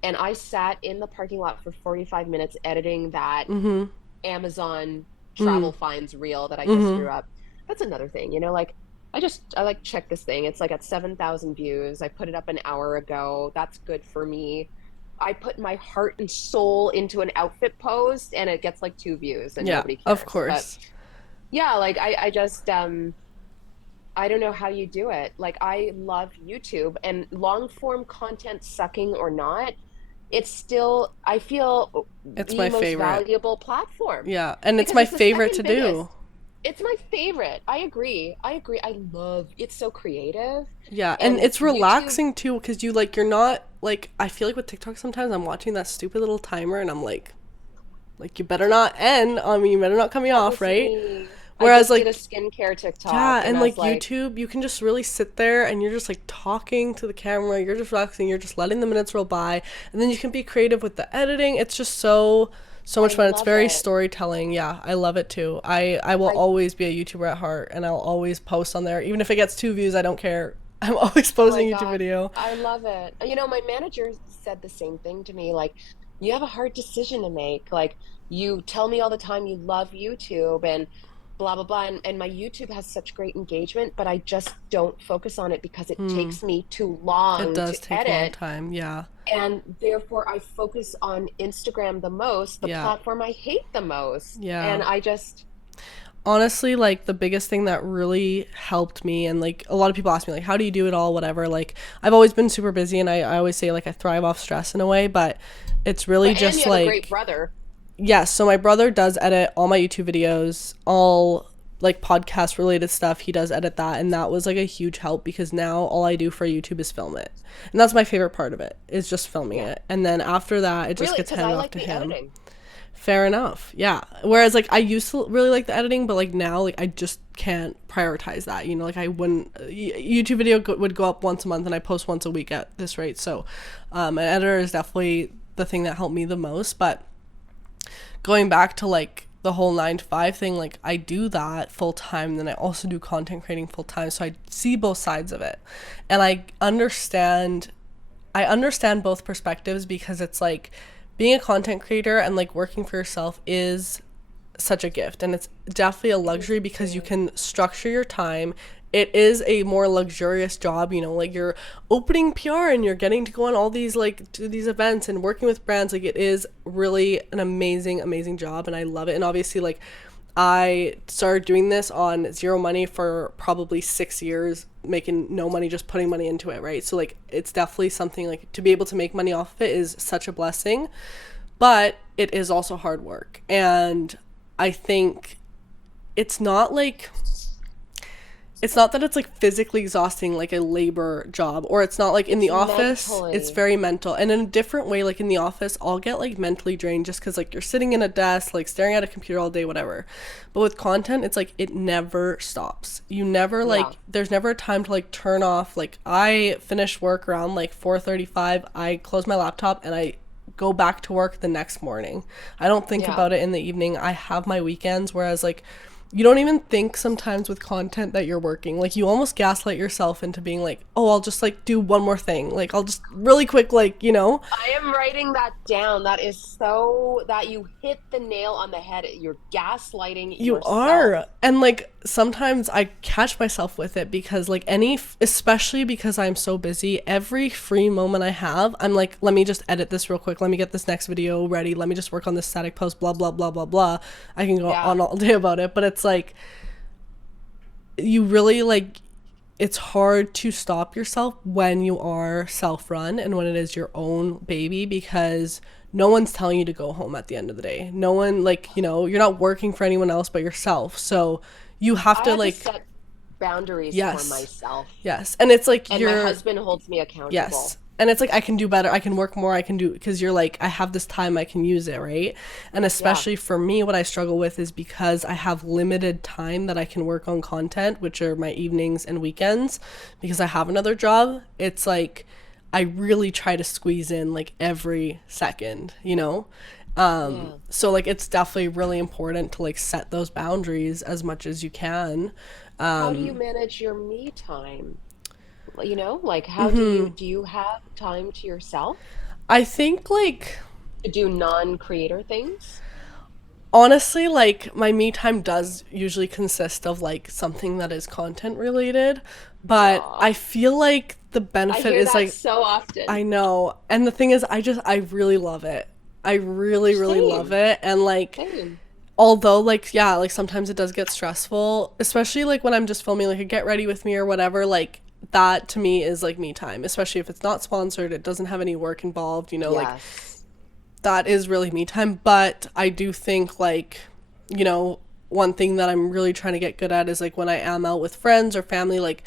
and I sat in the parking lot for 45 minutes editing that Mm-hmm. Amazon Mm-hmm. travel finds reel that I just Mm-hmm. threw up. That's another thing, like I like check this thing. It's like at 7,000 views. I put it up an hour ago. That's good for me. I put my heart and soul into an outfit post and it gets like 2 views and Yeah, nobody of cares. But course. yeah, like I just I don't know how you do it. Like I love YouTube and long form content, sucking or not, it's still, I feel, It's the my most favorite. valuable platform Yeah, and it's because my it's the favorite to second do. biggest. It's my favorite. I agree. I agree. I love it's so creative. Yeah, and And it's YouTube, relaxing too because you like you're not like I feel like with TikTok sometimes I'm watching that stupid little timer and I'm like you better not end. I mean, you better not cut me that off, was right? me. I Whereas just did a like skincare yeah, TikTok and and I like was like, YouTube, you can just really sit there and you're just like talking to the camera, you're just relaxing, you're just letting the minutes roll by, and then you can be creative with the editing. It's just so I much fun. It's love very it. storytelling. Yeah, I love it too. I will I always be a YouTuber at heart and I'll always post on there. Even if it gets 2 views, I don't care. I'm always Oh my posting a YouTube God. video. I love it. My manager said the same thing to me. Like, you have a hard decision to make. Like, you tell me all the time you love YouTube and blah, blah, blah. And my YouTube has such great engagement, but I just don't focus on it because it Hmm. takes me too It long to does take a long edit. time. Yeah. And therefore, I focus on Instagram the most, the Yeah. platform I hate the most. Yeah. And I just, Honestly, like the biggest thing that really helped me, and like a lot of people ask me like how do you do it all, whatever, like I've always been super busy and I always say like I thrive off stress in a way, but it's really but, and you just have a great like brother. yes, so my brother does edit all my YouTube videos, all like podcast related stuff. He does edit that, and that was like a huge help because now all I do for YouTube is film it. And that's my favorite part of it, is just filming Yeah. it. And then after that, it just Really, gets because I handed off like to the him. editing. Fair enough. Yeah. Whereas like I used to really like the editing, but like now like I just can't prioritize that. Like I wouldn't YouTube video would go up once a month and I post once a week at this rate. So an editor is definitely the thing that helped me the most, but going back to like the whole 9 to 5 thing, like I do that full time, then I also do content creating full time, so I see both sides of it, and I understand both perspectives because it's like being a content creator and like working for yourself is such a gift, and it's definitely a It is luxury because you good. can structure your time. It is a more luxurious job, like you're opening PR and you're getting to go on all these like to these events and working with brands. Like it is really an amazing job and I love it. And obviously like I started doing this on zero money for probably 6 years, making no money, just putting money into it, right? So like it's definitely something like to be able to make money off of it is such a blessing, but it is also hard work. And I think it's not like it's not that it's like physically exhausting like a labor job, or it's not like in It's the office it's mentally. very mental. And in a different way, like in the office I'll get like mentally drained just because like you're sitting in a desk like staring at a computer all day, whatever. But with content it's like it never stops. You never Yeah. like there's never a time to like turn off. Like I finish work around like 4:35, I close my laptop and I go back to work the next morning. I don't think Yeah. about it in the evening. I have my weekends, whereas like you don't even think sometimes with content that you're working. Like you almost gaslight yourself into being like, oh, I'll just like do one more thing. Like I'll just really quick, like, you know. I am writing that down. That is so that you hit the nail on the head. You're gaslighting You yourself. are. And like sometimes I catch myself with it because like especially because I'm so busy, every free moment I have, I'm like, let me just edit this real quick. Let me get this next video ready. Let me just work on this static post, blah, blah, blah, blah, blah. I can go Yeah. on all day about it. But it's like, you really like, it's hard to stop yourself when you are self-run and when it is your own baby because no one's telling you to go home at the end of the day. No one, like, you know, you're not working for anyone else but yourself, so you have I to had to like, set boundaries for yes, myself, yes, and it's like and my you're, husband holds me accountable. yes, and it's like I can do better, I can work more, I can do, because you're like, I have this time, I can use it, right? And Yeah. especially for me, what I struggle with is because I have limited time that I can work on content, which are my evenings and weekends, because I have another job. It's like I really try to squeeze in like every second, you know. Yeah. So like it's definitely really important to like set those boundaries as much as you can. How do you manage your me time? Like how do you have time to yourself I think like to do non-creator things? honestly, like my me time does usually consist of like something that is content related, but Aw, I feel like the I benefit hear is that like, so often. I know, and the thing is, I really love it. I really really love Same, it, and like same. although like yeah, like sometimes it does get stressful, especially like when I'm just filming like a get ready with me or whatever, like that to me is like me time, especially if it's not sponsored, it doesn't have any work involved, you know, like Yes. that is really me time. But I do think like, you know, one thing that I'm really trying to get good at is like when I am out with friends or family, like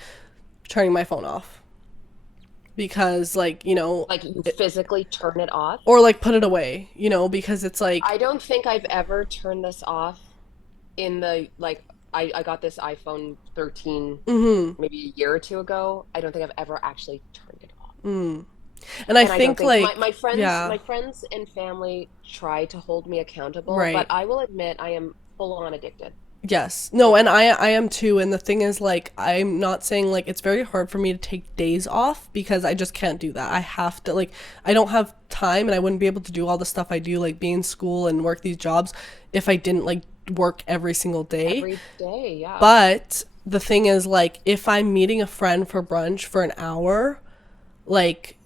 turning my phone off because like, you know, Like you physically turn it off. or like put it away, you know, because it's like, I don't think I've ever turned this off in the like I got this iPhone 13 mm-hmm, maybe a year or two ago. I don't think I've ever actually turned it off. mm. And I And I don't think think my, like, my friends yeah, my friends and family try to hold me accountable, but right. I will admit I am full on addicted. Yes. No, and I am too. And the thing is like I'm not saying like it's very hard for me to take days off because I just can't do that. I have to like I don't have time and I wouldn't be able to do all the stuff I do like be in school and work these jobs if I didn't like work every single day. Every day, yeah. But the thing is like if I'm meeting a friend for brunch for an hour, like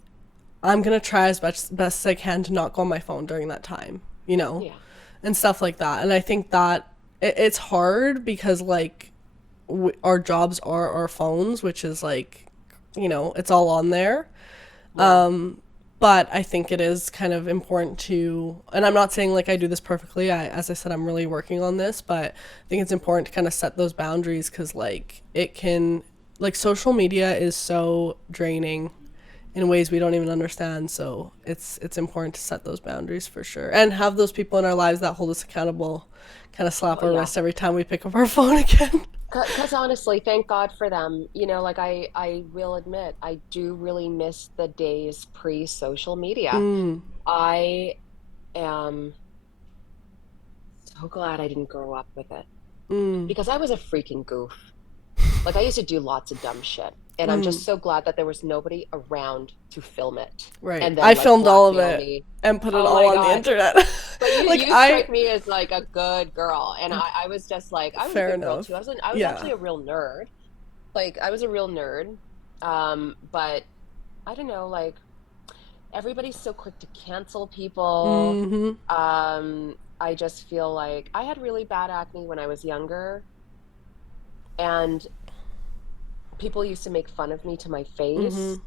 I'm going to try as best as I can to not go on my phone during that time, you know? Yeah. And stuff like that. And I think that it's hard because like our jobs are our phones, which is like, you know, it's all on there. Yeah. But I think it is kind of important to, and I'm not saying like I do this perfectly. As I said, I'm really working on this, but I think it's important to kind of set those boundaries because like it can, like social media is so draining in ways we don't even understand. So it's important to set those boundaries for sure and have those people in our lives that hold us accountable, kind of slap Oh, our yeah. wrist every time we pick up our phone again. Because honestly, thank God for them. Like I will admit, I do really miss the days pre-social media. Mm, I am so glad I didn't grow up with it mm, because I was a freaking goof. Like I used to do lots of dumb shit, and I'm mm. just so glad that there was nobody around to film it Right. and I then like filmed all of blackmail it me. and put it Oh all my on the God. internet. But you Like you I strike me as like a good girl, and I was just like I was a fair good girl enough. too. I was Yeah. actually a real nerd. Like I was a real nerd. But I don't know, like everybody's so quick to cancel people. Mhm. I just feel like I had really bad acne when I was younger, and people used to make fun of me to my face. Mhm.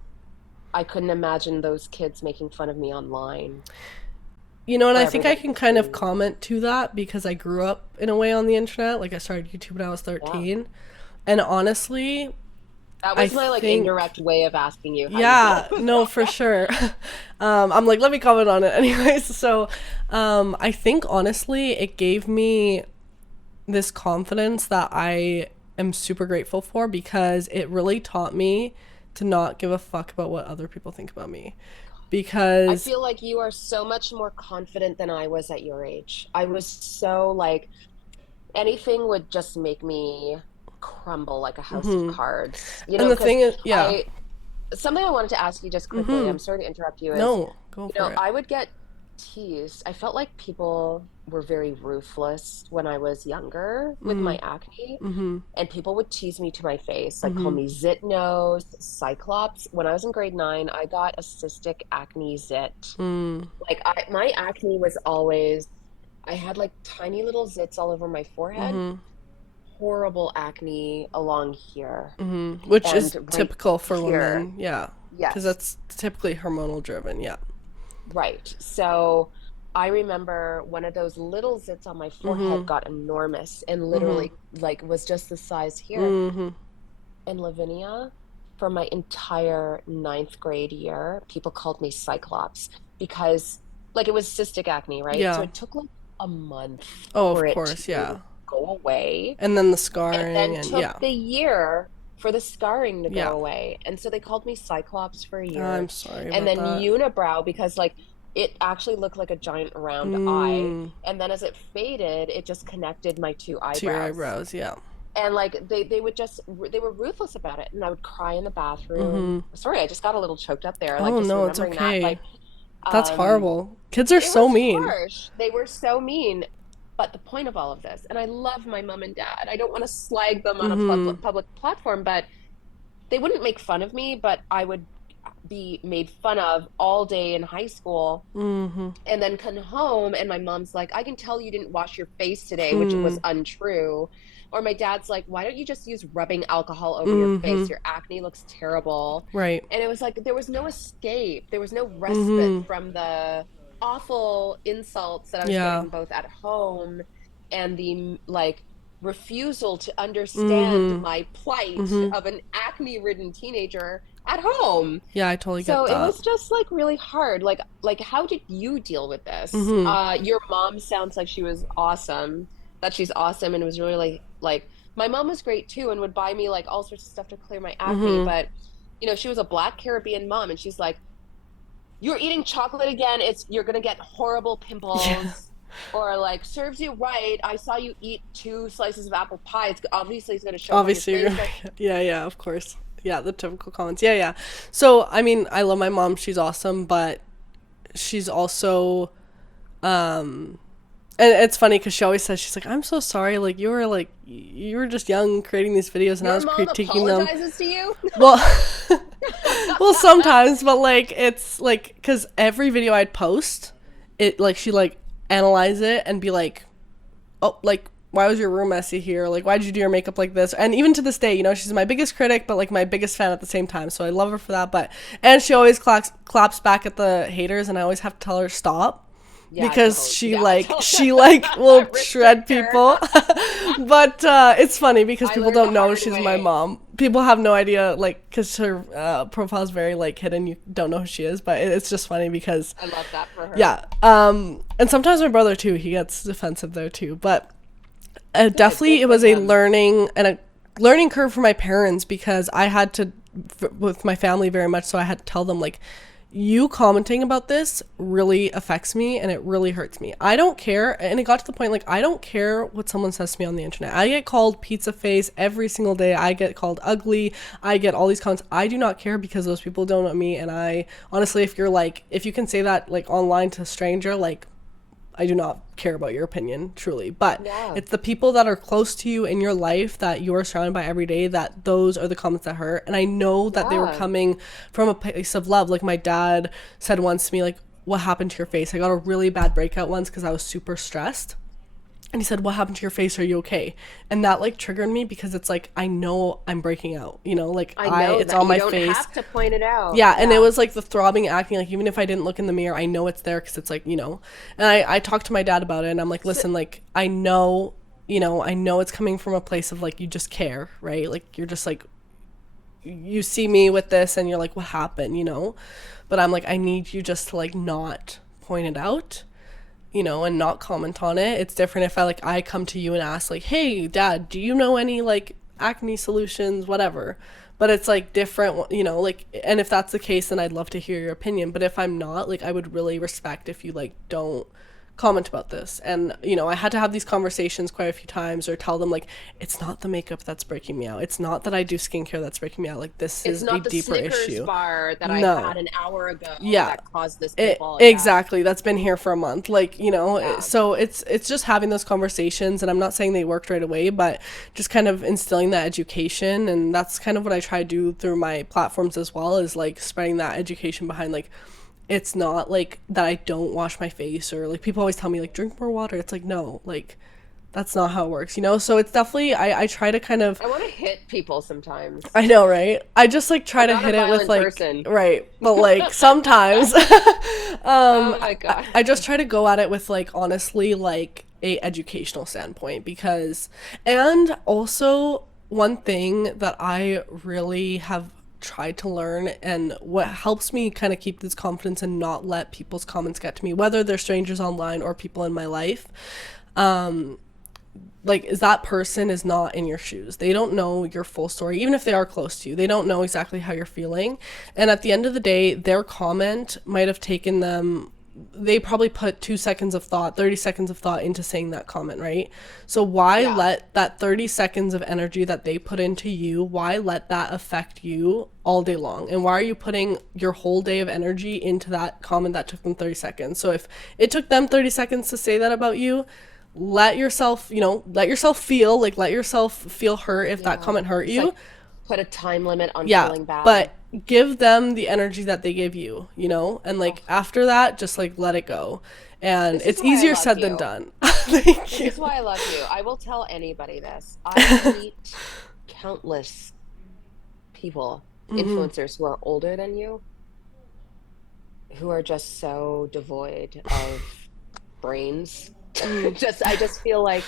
I couldn't imagine those kids making fun of me online You know, and for I think I everybody can to kind of see. comment to that because I grew up in a way on the internet. Like I started YouTube when I was Yeah. 13. And honestly, That I was my like think indirect way of asking you how you deal yeah, with no, for that. sure. I'm like, let me comment on it anyways. So, I think honestly, it gave me this confidence that I am super grateful for because it really taught me to not give a fuck about what other people think about me. I Because, feel like you are so much more confident than I was at your age. I was so like anything would just make me crumble like a house of cards, And the because thing is, yeah. I, something I wanted to ask you just quickly, I'm sorry to interrupt you, is, No, go for it. I would get teased. I felt like people were very ruthless when I was younger with my acne, and people would tease me to my face, like call me zit nose, cyclops. When I was in grade 9, I got a cystic acne zit. Like my acne was always, I had like tiny little zits all over my forehead, horrible acne along here Which is and right typical for here. women, yeah. Because Yes. that's typically hormonal driven, yeah. Right. So I remember one of those little zits on my forehead got enormous and literally like was just the size here. And Lavinia, for my entire ninth grade year, people called me Cyclops because like it was cystic acne, right? So Yeah. it took like a month Oh, for of it course, yeah. to go away, And then the and scarring then and took yeah. the year for the scarring to go Yeah. away. And so they called me Cyclops for a year. I'm sorry And about then that. unibrow because like it actually looked like a giant round eye. And then as it faded, it just connected my two To your eyebrows. eyebrows, yeah. And like they would just they were ruthless about it. And I would cry in the bathroom. Sorry, I just got a little choked up there, like Oh just no, it's remembering that. okay. Like That's um horrible. Kids are it so was mean. harsh. They were so mean. But the point of all of this, and I love my mom and dad. I don't want to slag them on a public platform, but they wouldn't make fun of me, but I would be made fun of all day in high school and then come home and my mom's like, I can tell you didn't wash your face today, which was untrue. Or my dad's like, why don't you just use rubbing alcohol over your face? Your acne looks terrible. Right. And it was like there was no escape, there was no respite from the awful insults that I was Yeah. getting both at home and the like refusal to understand my plight of an acne-ridden teenager at home. Yeah, I totally So get it that. was just like really hard. Like how did you deal with this? Your mom sounds like she was awesome. That she's awesome and it was really like my mom was great too and would buy me like all sorts of stuff to clear my acne, but she was a Black Caribbean mom and she's like, you're eating chocolate again. You're gonna get horrible Yeah. pimples. Or like serves you right. I saw you eat 2 slices of apple pie. It's gonna show up on your Obviously, you're face. Like, yeah, yeah, of course. Yeah, the typical comments. Yeah, yeah. So, I mean, I love my mom. She's awesome, but she's also and it's funny because she always says, she's like, I'm so sorry, like you were just young creating these videos and I your was mom critiquing them. apologizes to you? Well, well, sometimes, but like it's like because every video I'd post, it like she like analyze it and be like, oh, like why was your room messy here? Like why did you do your makeup like this? And even to this day, she's my biggest critic, but like my biggest fan at the same time. So I love her for that. But and she always claps back at the haters, and I always have to tell her stop. Yeah, Because totally. she will shred Respect her. people. But it's funny because I people learned don't the know hard she's my way. mom. People have no idea, like, because her profile is very like hidden. You don't know who she is, but it's just funny because I love that for her. yeah. And sometimes my brother too. He gets defensive there too. But definitely good it for was a him. learning curve for my parents because I had to with my family very much. So I had to tell them like, you commenting about this really affects me and it really hurts me. I don't care. And it got to the point like I don't care what someone says to me on the internet. I get called pizza face every single day. I get called ugly. I get all these comments. I do not care because those people don't know me. And I honestly, if you can say that like online to a stranger, like I do not care about your opinion, truly. But Yeah. it's the people that are close to you in your life that you're surrounded by every day that those are the comments that hurt. And I know that they were Yeah. coming from a place of love. Like my dad said once to me, like, what happened to your face? I got a really bad breakout once because I was super stressed. And he said, what happened to your face? Are you okay? And that like triggered me because it's like, I know I'm breaking out, like I know it's that on you my don't face. have to point it out. Yeah, and it was like the throbbing acne, like even if I didn't look in the mirror, I know it's there because it's like, and I talked to my dad about it and I'm like, listen, like I know it's coming from a place of like, you just care, right? Like you're just like, you see me with this and you're like, what happened, But I'm like, I need you just to like not point it out, and not comment on it. It's different if I come to you and ask like, hey dad, do you know any like acne solutions, whatever. But it's like different, like, and if that's the case, then I'd love to hear your opinion. But if I'm not, like, I would really respect if you like don't comment about this. And, I had to have these conversations quite a few times, or tell them, like, it's not the makeup that's breaking me out. It's not that I do skincare that's breaking me out. Like, this It's is a not the deeper Snickers issue. bar that I No. had an hour ago Yeah. that caused this It, pimple. Yeah. exactly. That's been here for a month. Like, Yeah. so it's just having those conversations, and I'm not saying they worked right away, but just kind of instilling that education. And that's kind of what I try to do through my platforms as well, is like spreading that education behind, like, it's not like that I don't wash my face, or like people always tell me like drink more water. It's like, no, like that's not how it works, So it's definitely, I try to kind of, I want to hit people sometimes. I know, right? I just like try I'm to not a hit it with violent like, person. right, but like sometimes Oh my God. I just try to go at it with like honestly like a educational standpoint, because, and also one thing that I really have tried to learn, and what helps me kind of keep this confidence and not let people's comments get to me, whether they're strangers online or people in my life, like, is that person is not in your shoes. They don't know your full story. Even if they are close to you, they don't know exactly how you're feeling. And at the end of the day, their comment might have taken them, they probably put 2 seconds of thought, 30 seconds of thought into saying that comment, right? So why Yeah. let that 30 seconds of energy that they put into you, why let that affect you all day long? And why are you putting your whole day of energy into that comment that took them 30 seconds? So if it took them 30 seconds to say that about you, let yourself, let yourself feel hurt if that Yeah. comment hurt It's you. like put a time limit on Yeah, feeling bad. but give them the energy that they give you, and Oh, like after that, just like let it go. And this is it's why I easier love said than you. done. Thank This you. is why I love you. I will tell anybody this. I meet countless people, influencers who are older than you, who are just so devoid of brains. I just feel like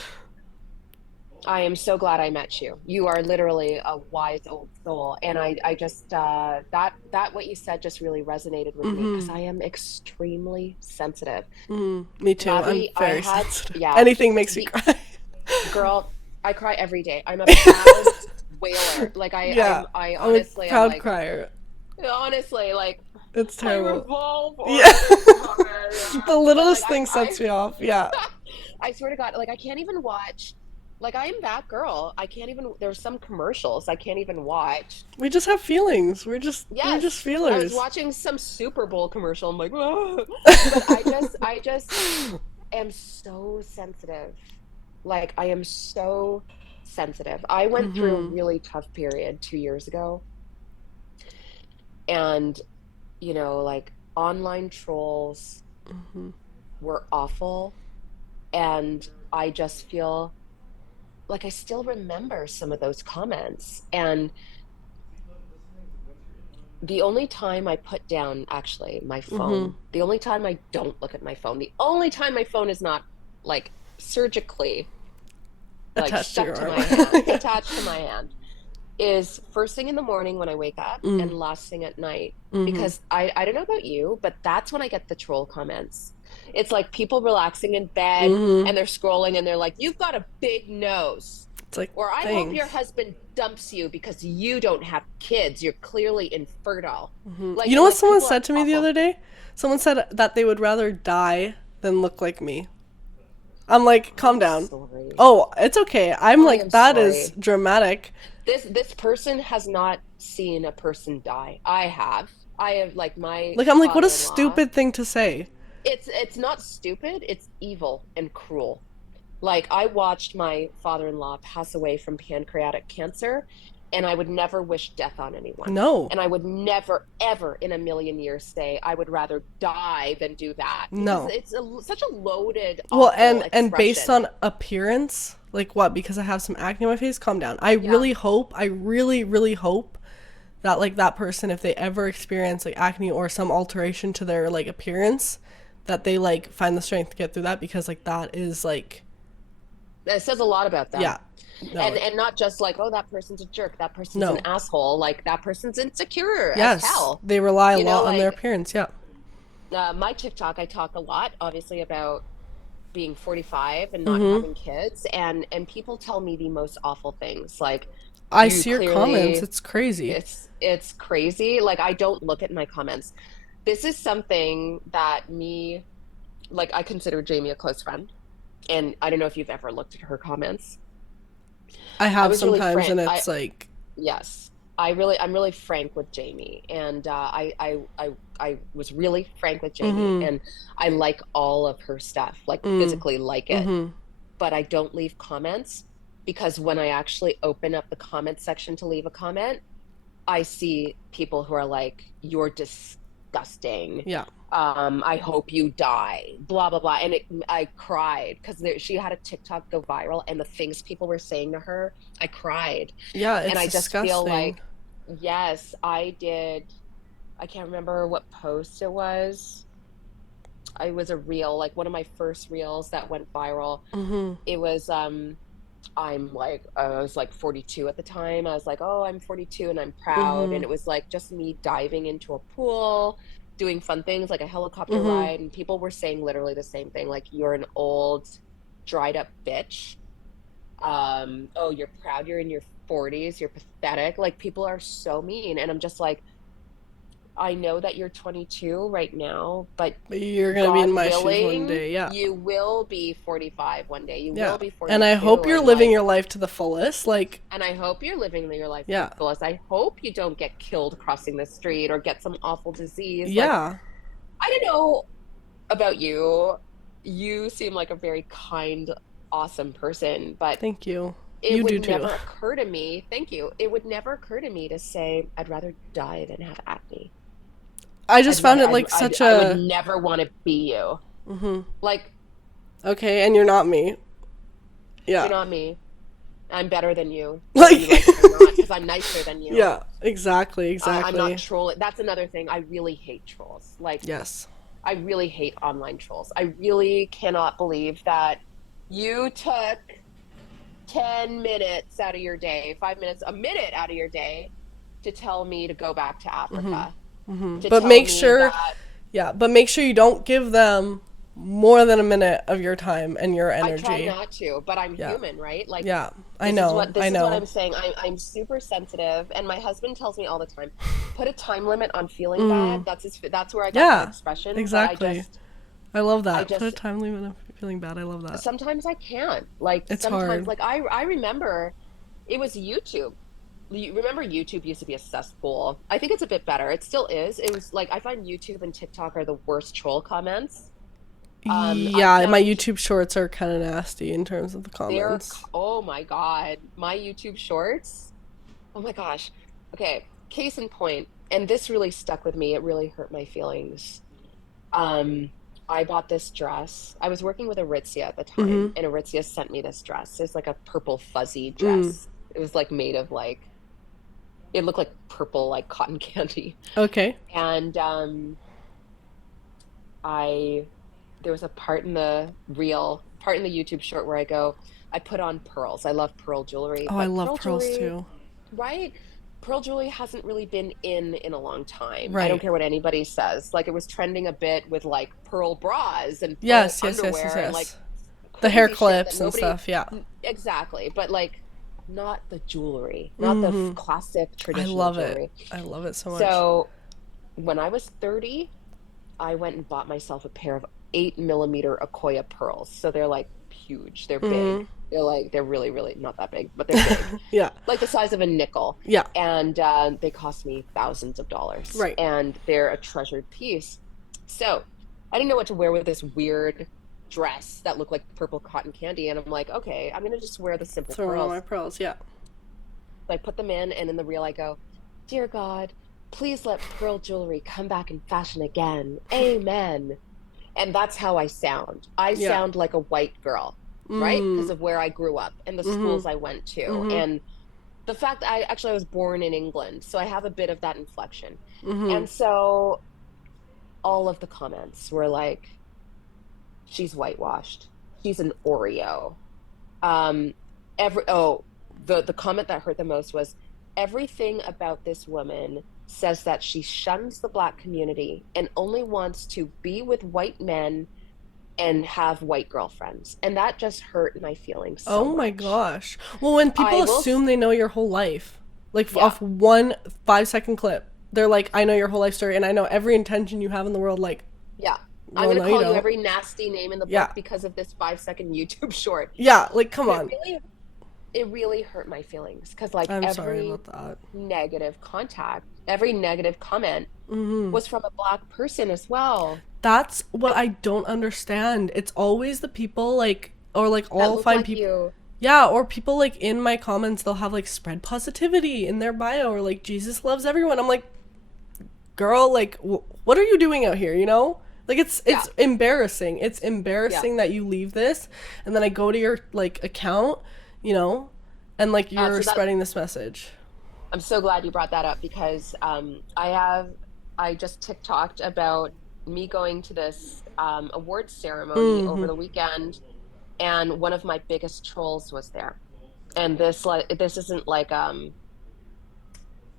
I am so glad I met you. You are literally a wise old soul. And I just, that what you said just really resonated with me because I am extremely sensitive. Me too. I'm Lavi, I very had, sensitive. yeah, Anything makes me the cry. girl, I cry every day. I'm a proud whaler. Like Yeah, I I'm a honestly, I'm proud like, crier. honestly, like It's I terrible. revolve Yeah. around this woman. The But like littlest thing sets me off. Yeah. I swear to God, like I can't even watch. Like I am that girl. I can't even. There's some commercials I can't even watch. We just have feelings. We're just Yes, I was feelers. watching some Super Bowl commercial. I'm like, "Ugh." But I just am so sensitive. Like I am so sensitive. I went through a really tough period 2 years ago, and like online trolls were awful, and I just feel like I still remember some of those comments. And the only time I put down actually my phone, the only time I don't look at my phone, the only time my phone is not like surgically like Attached to stuck your to arm. my hand, attached to my hand, is first thing in the morning when I wake up and last thing at night. Because I don't know about you, but that's when I get the troll comments. It's like people relaxing in bed and they're scrolling and they're like, "You've got a big nose." It's like, Or, "I hope your thanks. husband dumps you because you don't have kids. You're clearly infertile." You know what Like someone people are said to me the awful. other day? Someone said that they would rather die than look like me. I'm like, I calm am down. sorry. Oh, it's okay. I'm I like, am that is sorry. dramatic. This person has not seen a person die. I have. I have like my Like, I'm like, what a father-in-law. stupid thing to say. It's not stupid, it's evil and cruel. Like I watched my father-in-law pass away from pancreatic cancer, and I would never wish death on anyone. No, And I would never, ever in a million years say I would rather die than do that because no. it's such a loaded, Well, awful and based expression. on appearance, like what? Because I have some acne on my face. Calm down. I Yeah. really hope. I really, really hope that like that person, if they ever experience like acne or some alteration to their like appearance, that they like find the strength to get through that, because like that is like, It says a lot about them. yeah, no, And not just like, "Oh, that person's a jerk, that person's an no, asshole," like that person's insecure as yes, hell. they rely a lot on their Like appearance. Yeah. my TikTok, I talk a lot, obviously, about being 45 and not having kids, and people tell me the most awful things. Like, I you see your comments. clearly, It's crazy. it's crazy. Like, I don't look at my comments. This is something that me like I consider Jamie a close friend, and I don't know if you've ever looked at her comments. I I have was really sometimes, frank. and I it's like, Yes, I'm really frank with Jamie, and I was really frank with Jamie, mm-hmm, and I like all of her stuff, like mm, physically like it, mm-hmm, but I don't leave comments because when I actually open up the comment section to leave a comment, I see people who are like, "You're disgusting. yeah. I hope you die." Blah blah blah, and I cried because she had a TikTok go viral, and the things people were saying to her, I cried, Yeah, and it's I just feel disgusting. like, yes, I did. I can't remember what post it was. I was a reel, like one of my first reels that went viral. Mm-hmm, It was I'm like, I was like 42 at the time. I was like, oh, I'm 42 and I'm proud. mm-hmm, And it was like just me diving into a pool, doing fun things like a helicopter mm-hmm. ride. And people were saying literally the same thing, like, you're an old, dried up bitch. Oh, you're proud you're in your 40s. You're pathetic. Like, people are so mean. And I'm just like, I know that you're 22 right now, but But you're gonna be in God my shoes one willing, day, yeah. you will be 45 one day. You Yeah. will be And I 42. hope you're And living like, your life to the fullest. Like, and I hope you're living your life to yeah. the fullest. I hope you don't get killed crossing the street or get some awful disease. Like, Yeah. I don't know about you. You seem like a very kind, awesome person, but Thank you. it You would do too. never occur to me, thank you. It would never occur to me to say, I'd rather die than have acne. I just found it like such I would a. never want to be you. Mm-hmm. Like, Okay, and you're not me. you're Yeah. not me. I'm better than you, whether Like, you like it or not, because I'm nicer than you. yeah, exactly, I'm not exactly. trolling. That's another thing. I really hate trolls. Like, Yes. I really hate online trolls. I really cannot believe that you took 10 minutes out of your day, 5 minutes, a minute out of your day to tell me to go back to Africa, to But tell make me sure, that yeah, but make sure you don't give them more than a minute of your time and your I try energy. not to, but I'm Yeah. human, right? Like, Yeah. I know. I this is what know. I'm saying. I'm super sensitive, and my husband tells me all the time, put a time limit on feeling bad. Mm. That's where I got that Yeah. expression. But Exactly. I love I that. Put a just time limit on feeling bad. I love that. sometimes I can't. Like It's sometimes, hard. like I remember it was YouTube. You remember YouTube used to be a cesspool. I think it's a bit better. It still is. It was like I find YouTube and TikTok are the worst troll comments. I Yeah, my found YouTube shorts are kind of nasty in terms of the they're comments. oh my God, my YouTube shorts. Oh my gosh. Okay, case in point, and this really stuck with me. It really hurt my feelings. Um, I bought this dress. I was working with Aritzia at the time, Mm-hmm. and Aritzia sent me this dress. It's like a purple fuzzy Mm. dress. It was like made of like it looked like purple like cotton candy. Okay. And I there was a part in the part in the YouTube short where I go, I put on pearls. I love pearl jewelry, Oh, I but love pearl pearls jewelry, too. right? Pearl jewelry hasn't really been in a long time. I don't Right. care what anybody says. Like it was trending a bit with like pearl bras and pearl Yes, yes, yes, yes, underwear and like yes. The hair crazy shit that clips and nobody stuff, yeah. exactly, but like not the jewelry, not the Mm-hmm. classic I traditional love it. jewelry. I love it so much. So when I was 30, I went and bought myself a pair of 8 millimeter Akoya pearls. So they're like huge. They're Mm-hmm. big. They're really, really not that big, but they're big, Yeah. like the size of a nickel. Yeah. And they cost me thousands of dollars, Right. and they're a treasured piece. So I didn't know what to wear with this weird dress that looked like purple cotton candy. And I'm like, okay, I'm gonna just wear the simple Throwing on my pearls. pearls, yeah. So I put them in, and in the reel I go, Dear God, please let pearl jewelry come back in fashion again. Amen. And that's how I sound. I Yeah. sound like a white girl, right? Because Mm. of where I grew up and the Mm-hmm. schools I went to. Mm-hmm. And the fact that I was born in England, so I have a bit of that inflection. Mm-hmm. And so all of the comments were like, she's whitewashed. She's an Oreo. Um, the comment that hurt the most was everything about this woman says that she shuns the black community and only wants to be with white men and have white girlfriends. And that just hurt my feelings so Oh my much. gosh. Well, when I people will, assume they know your whole life, like yeah, off one 5 second clip, they're like, I know your whole life story and I know every intention you have in the world. Like, yeah. I'm Well, gonna no, you call you don't. every nasty name in the book Yeah. because of this 5 second YouTube short. Yeah, like, come But on. it really hurt my feelings because like I'm sorry every about that. negative contact, every negative comment Mm-hmm. was from a black person as well. That's what And I don't understand. It's always the people, like, or like, that I'll look find like people. you. Yeah, or people like in my comments, they'll have like spread positivity in their bio, or like Jesus loves everyone. I'm like, girl, like, what are you doing out here? You know, like Yeah, it's embarrassing. It's yeah. embarrassing that you leave this, and then I go to your like account, you know, and like you're So that spreading this message. I'm so glad you brought that up because I just TikToked about me going to this awards ceremony over Mm-hmm. the weekend, and one of my biggest trolls was there. And this isn't like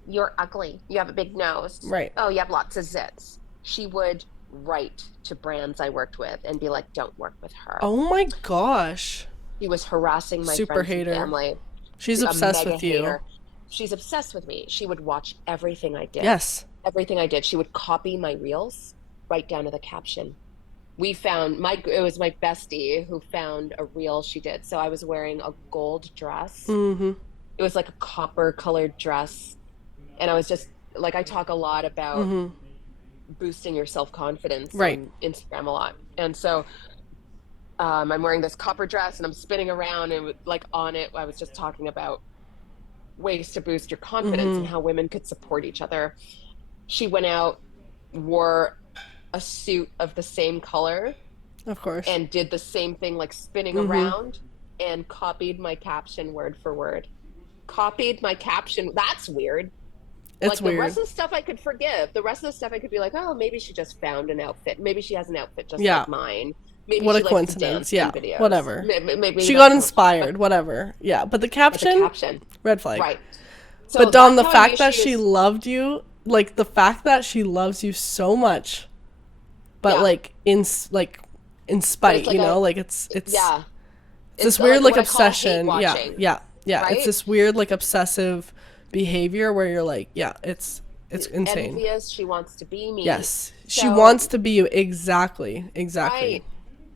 you're ugly, you have a big nose, Right. oh you have lots of zits. She would write to brands I worked with and be like, don't work with her. Oh my gosh. She was harassing my Super friends and hater. family. She's A obsessed mega with you. hater. She's obsessed with me. She would watch everything I did. Yes. Everything I did. She would copy my reels right down to the caption. We found it was my bestie who found a reel she did. So I was wearing a gold dress. Mm-hmm. It was like a copper colored dress. And I was just like, I talk a lot about Mm-hmm. boosting your self-confidence Right. on Instagram a lot. And so I'm wearing this copper dress and I'm spinning around and like on it, I was just talking about ways to boost your confidence and Mm-hmm. how women could support each other. She went out, wore a suit of the same color, Of course. and did the same thing, like spinning Mm-hmm. around, and copied my caption word for word. Copied my caption. That's weird. It's Like the weird. rest of the stuff I could forgive. The rest of the stuff I could be like, oh, maybe she just found an outfit. Maybe she has an outfit just Yeah. like mine. Maybe What a she likes to coincidence. dance Yeah. in videos. Whatever. Maybe She got that's cool. But inspired. Whatever. Yeah. But the but the caption, caption, red flag. right. But So Dom, that's the how I knew fact that she she was, loved you, like the fact that she loves you so much, but yeah. like in But it's spite, like like it's yeah, this it's weird like like what I call hate obsession. Yeah. watching, Yeah. Yeah. It's right? this weird like obsessive behavior where you're like, yeah, it's insane. Envious. She wants to be me. Yes. She wants So, to be you. Exactly. Exactly. right.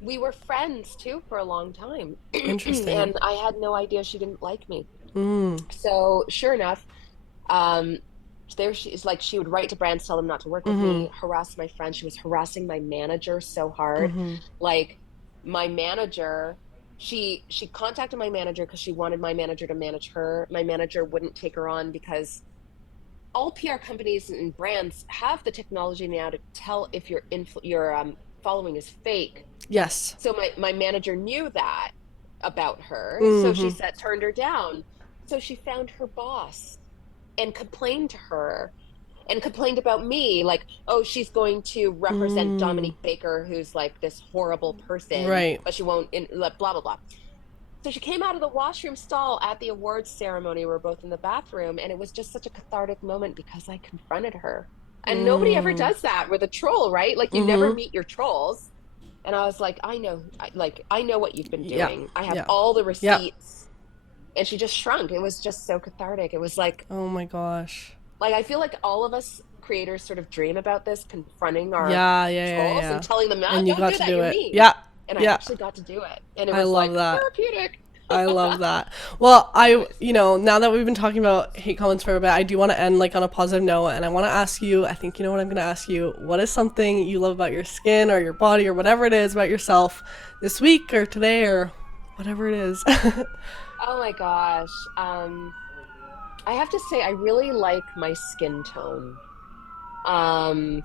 We were friends too for a long time. Interesting. And I had no idea she didn't like me. Mm. So, sure enough, um, there she is, like she would write to brands, tell them not to work with Mm-hmm. me, harass my friends. She was harassing my manager so hard. Mm-hmm. Like my manager, she contacted my manager because she wanted my manager to manage her. My manager wouldn't take her on because all PR companies and brands have the technology now to tell if your following is fake. Yes. So my manager knew that about her, so she Mm-hmm. said turned her down. So she found her boss and complained to her and complained about me, like, oh, she's going to represent Mm. Dominique Baker, who's like this horrible person, Right. but she won't blah blah blah. So she came out of the washroom stall at the awards ceremony. We were both in the bathroom, and it was just such a cathartic moment because I confronted her. And nobody ever Mm. does that with a troll, right? Like you never Mm-hmm. meet your trolls. And I was like, I know what you've been Yeah. doing. I have Yeah. all the Yeah. receipts. And she just shrunk. It was just so cathartic. It was Oh my gosh. like I feel like all of us creators sort of dream about this, confronting our Yeah, yeah, yeah, trolls and yeah. telling them, no, And you don't got do to that, do you're it. mean. Yeah. And I Yeah. actually got to do it. And it I was love like that. therapeutic. I love that. Well, Anyways, now that we've been talking about hate comments for a bit, I do want to end like on a positive note, and I want to ask you, I think you know what I'm going to ask you. What is something you love about your skin or your body or whatever it is about yourself this week or today or whatever it is? oh my gosh. I have to say I really like my skin tone. Um,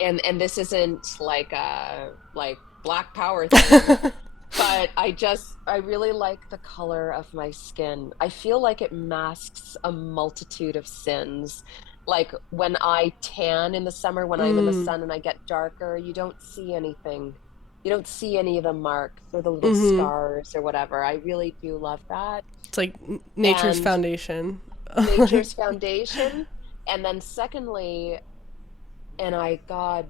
and this isn't like a like black power thing, but I really like the color of my skin. I feel like it masks a multitude of sins. Like when I tan in the summer, when I'm in the Mm. sun and I get darker, you don't see anything. You don't see any of the marks or the little Mm-hmm. scars or whatever. I really do love that. It's like nature's And foundation. nature's foundation. And then secondly, and God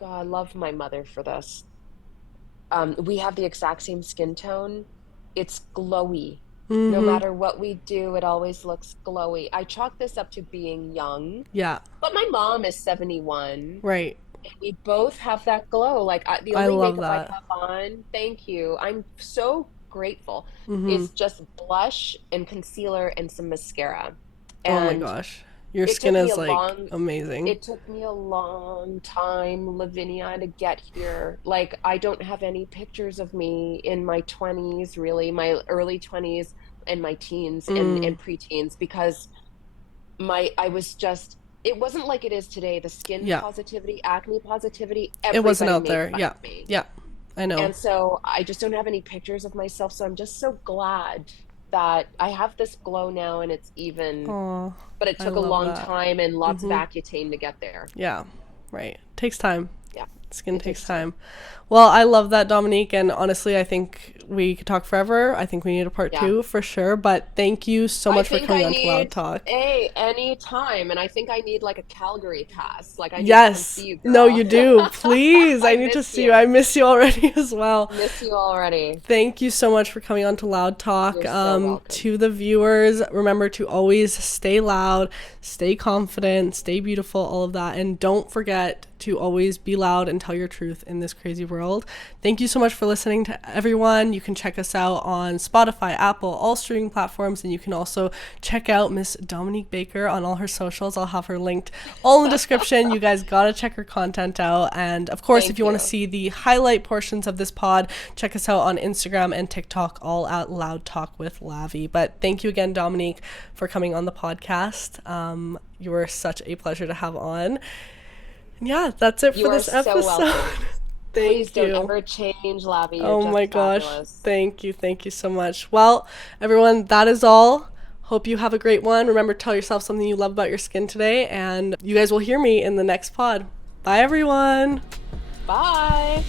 love my mother for this. We have the exact same skin tone. It's glowy. No Mm-hmm. matter what we do, it always looks glowy. I chalk this up to being young, Yeah. but my mom is 71 Right. We both have that glow. Like the I only love makeup I that. have on, thank you. I'm so grateful, Mm-hmm. is just blush and concealer and some mascara. Oh my And gosh. Your it skin took me a is like long amazing. it took me a long time, Lavinia, to get here. Like I don't have any pictures of me in my 20s, really, my early 20s and my teens Mm, and preteens, because my I was just it wasn't like it is today. The skin yeah. positivity, acne positivity, It wasn't everybody out made there. fun Yeah. of me. Yeah. I know. And so I just don't have any pictures of myself. So I'm just so glad that I have this glow now and it's even, Oh, but it I took a love long that. time and lots of Mm-hmm. Accutane to get there. Yeah. Right. Takes time. Yeah, Skin it takes takes time. time. Well, I love that, Dominique, and honestly, I think we could talk forever. I think we need a part Yeah. two for sure, but thank you so I much for think coming I on to Loud need Talk. any time, and I think I need like a Calgary pass. Like I need to come see Yes. you, No, girl. you do. Please. I I need to miss see you. you. I miss you already as well. Miss you already. Thank you so much for coming on to Loud Talk. You're so welcome. To the viewers, remember to always stay loud, stay confident, stay beautiful, all of that. And don't forget to always be loud and tell your truth in this crazy world. Thank you so much for listening to everyone. You can check us out on Spotify, Apple, all streaming platforms. And you can also check out Miss Dominique Baker on all her socials. I'll have her linked all in the description. You guys gotta check her content out. And of course, if Thank you want to you. see the highlight portions of this pod, check us out on Instagram and TikTok, all at Loud Talk with Lavi. But thank you again, Dominique, for coming on the podcast. You were such a pleasure to have on. And yeah, that's it You for are this so episode. welcome. Please Thank don't you. ever change, Lavi. You're Oh my just gosh. fabulous. Thank you. Thank you so much. Well, everyone, that is all. Hope you have a great one. Remember to tell yourself something you love about your skin today, and you guys will hear me in the next pod. Bye, everyone. Bye.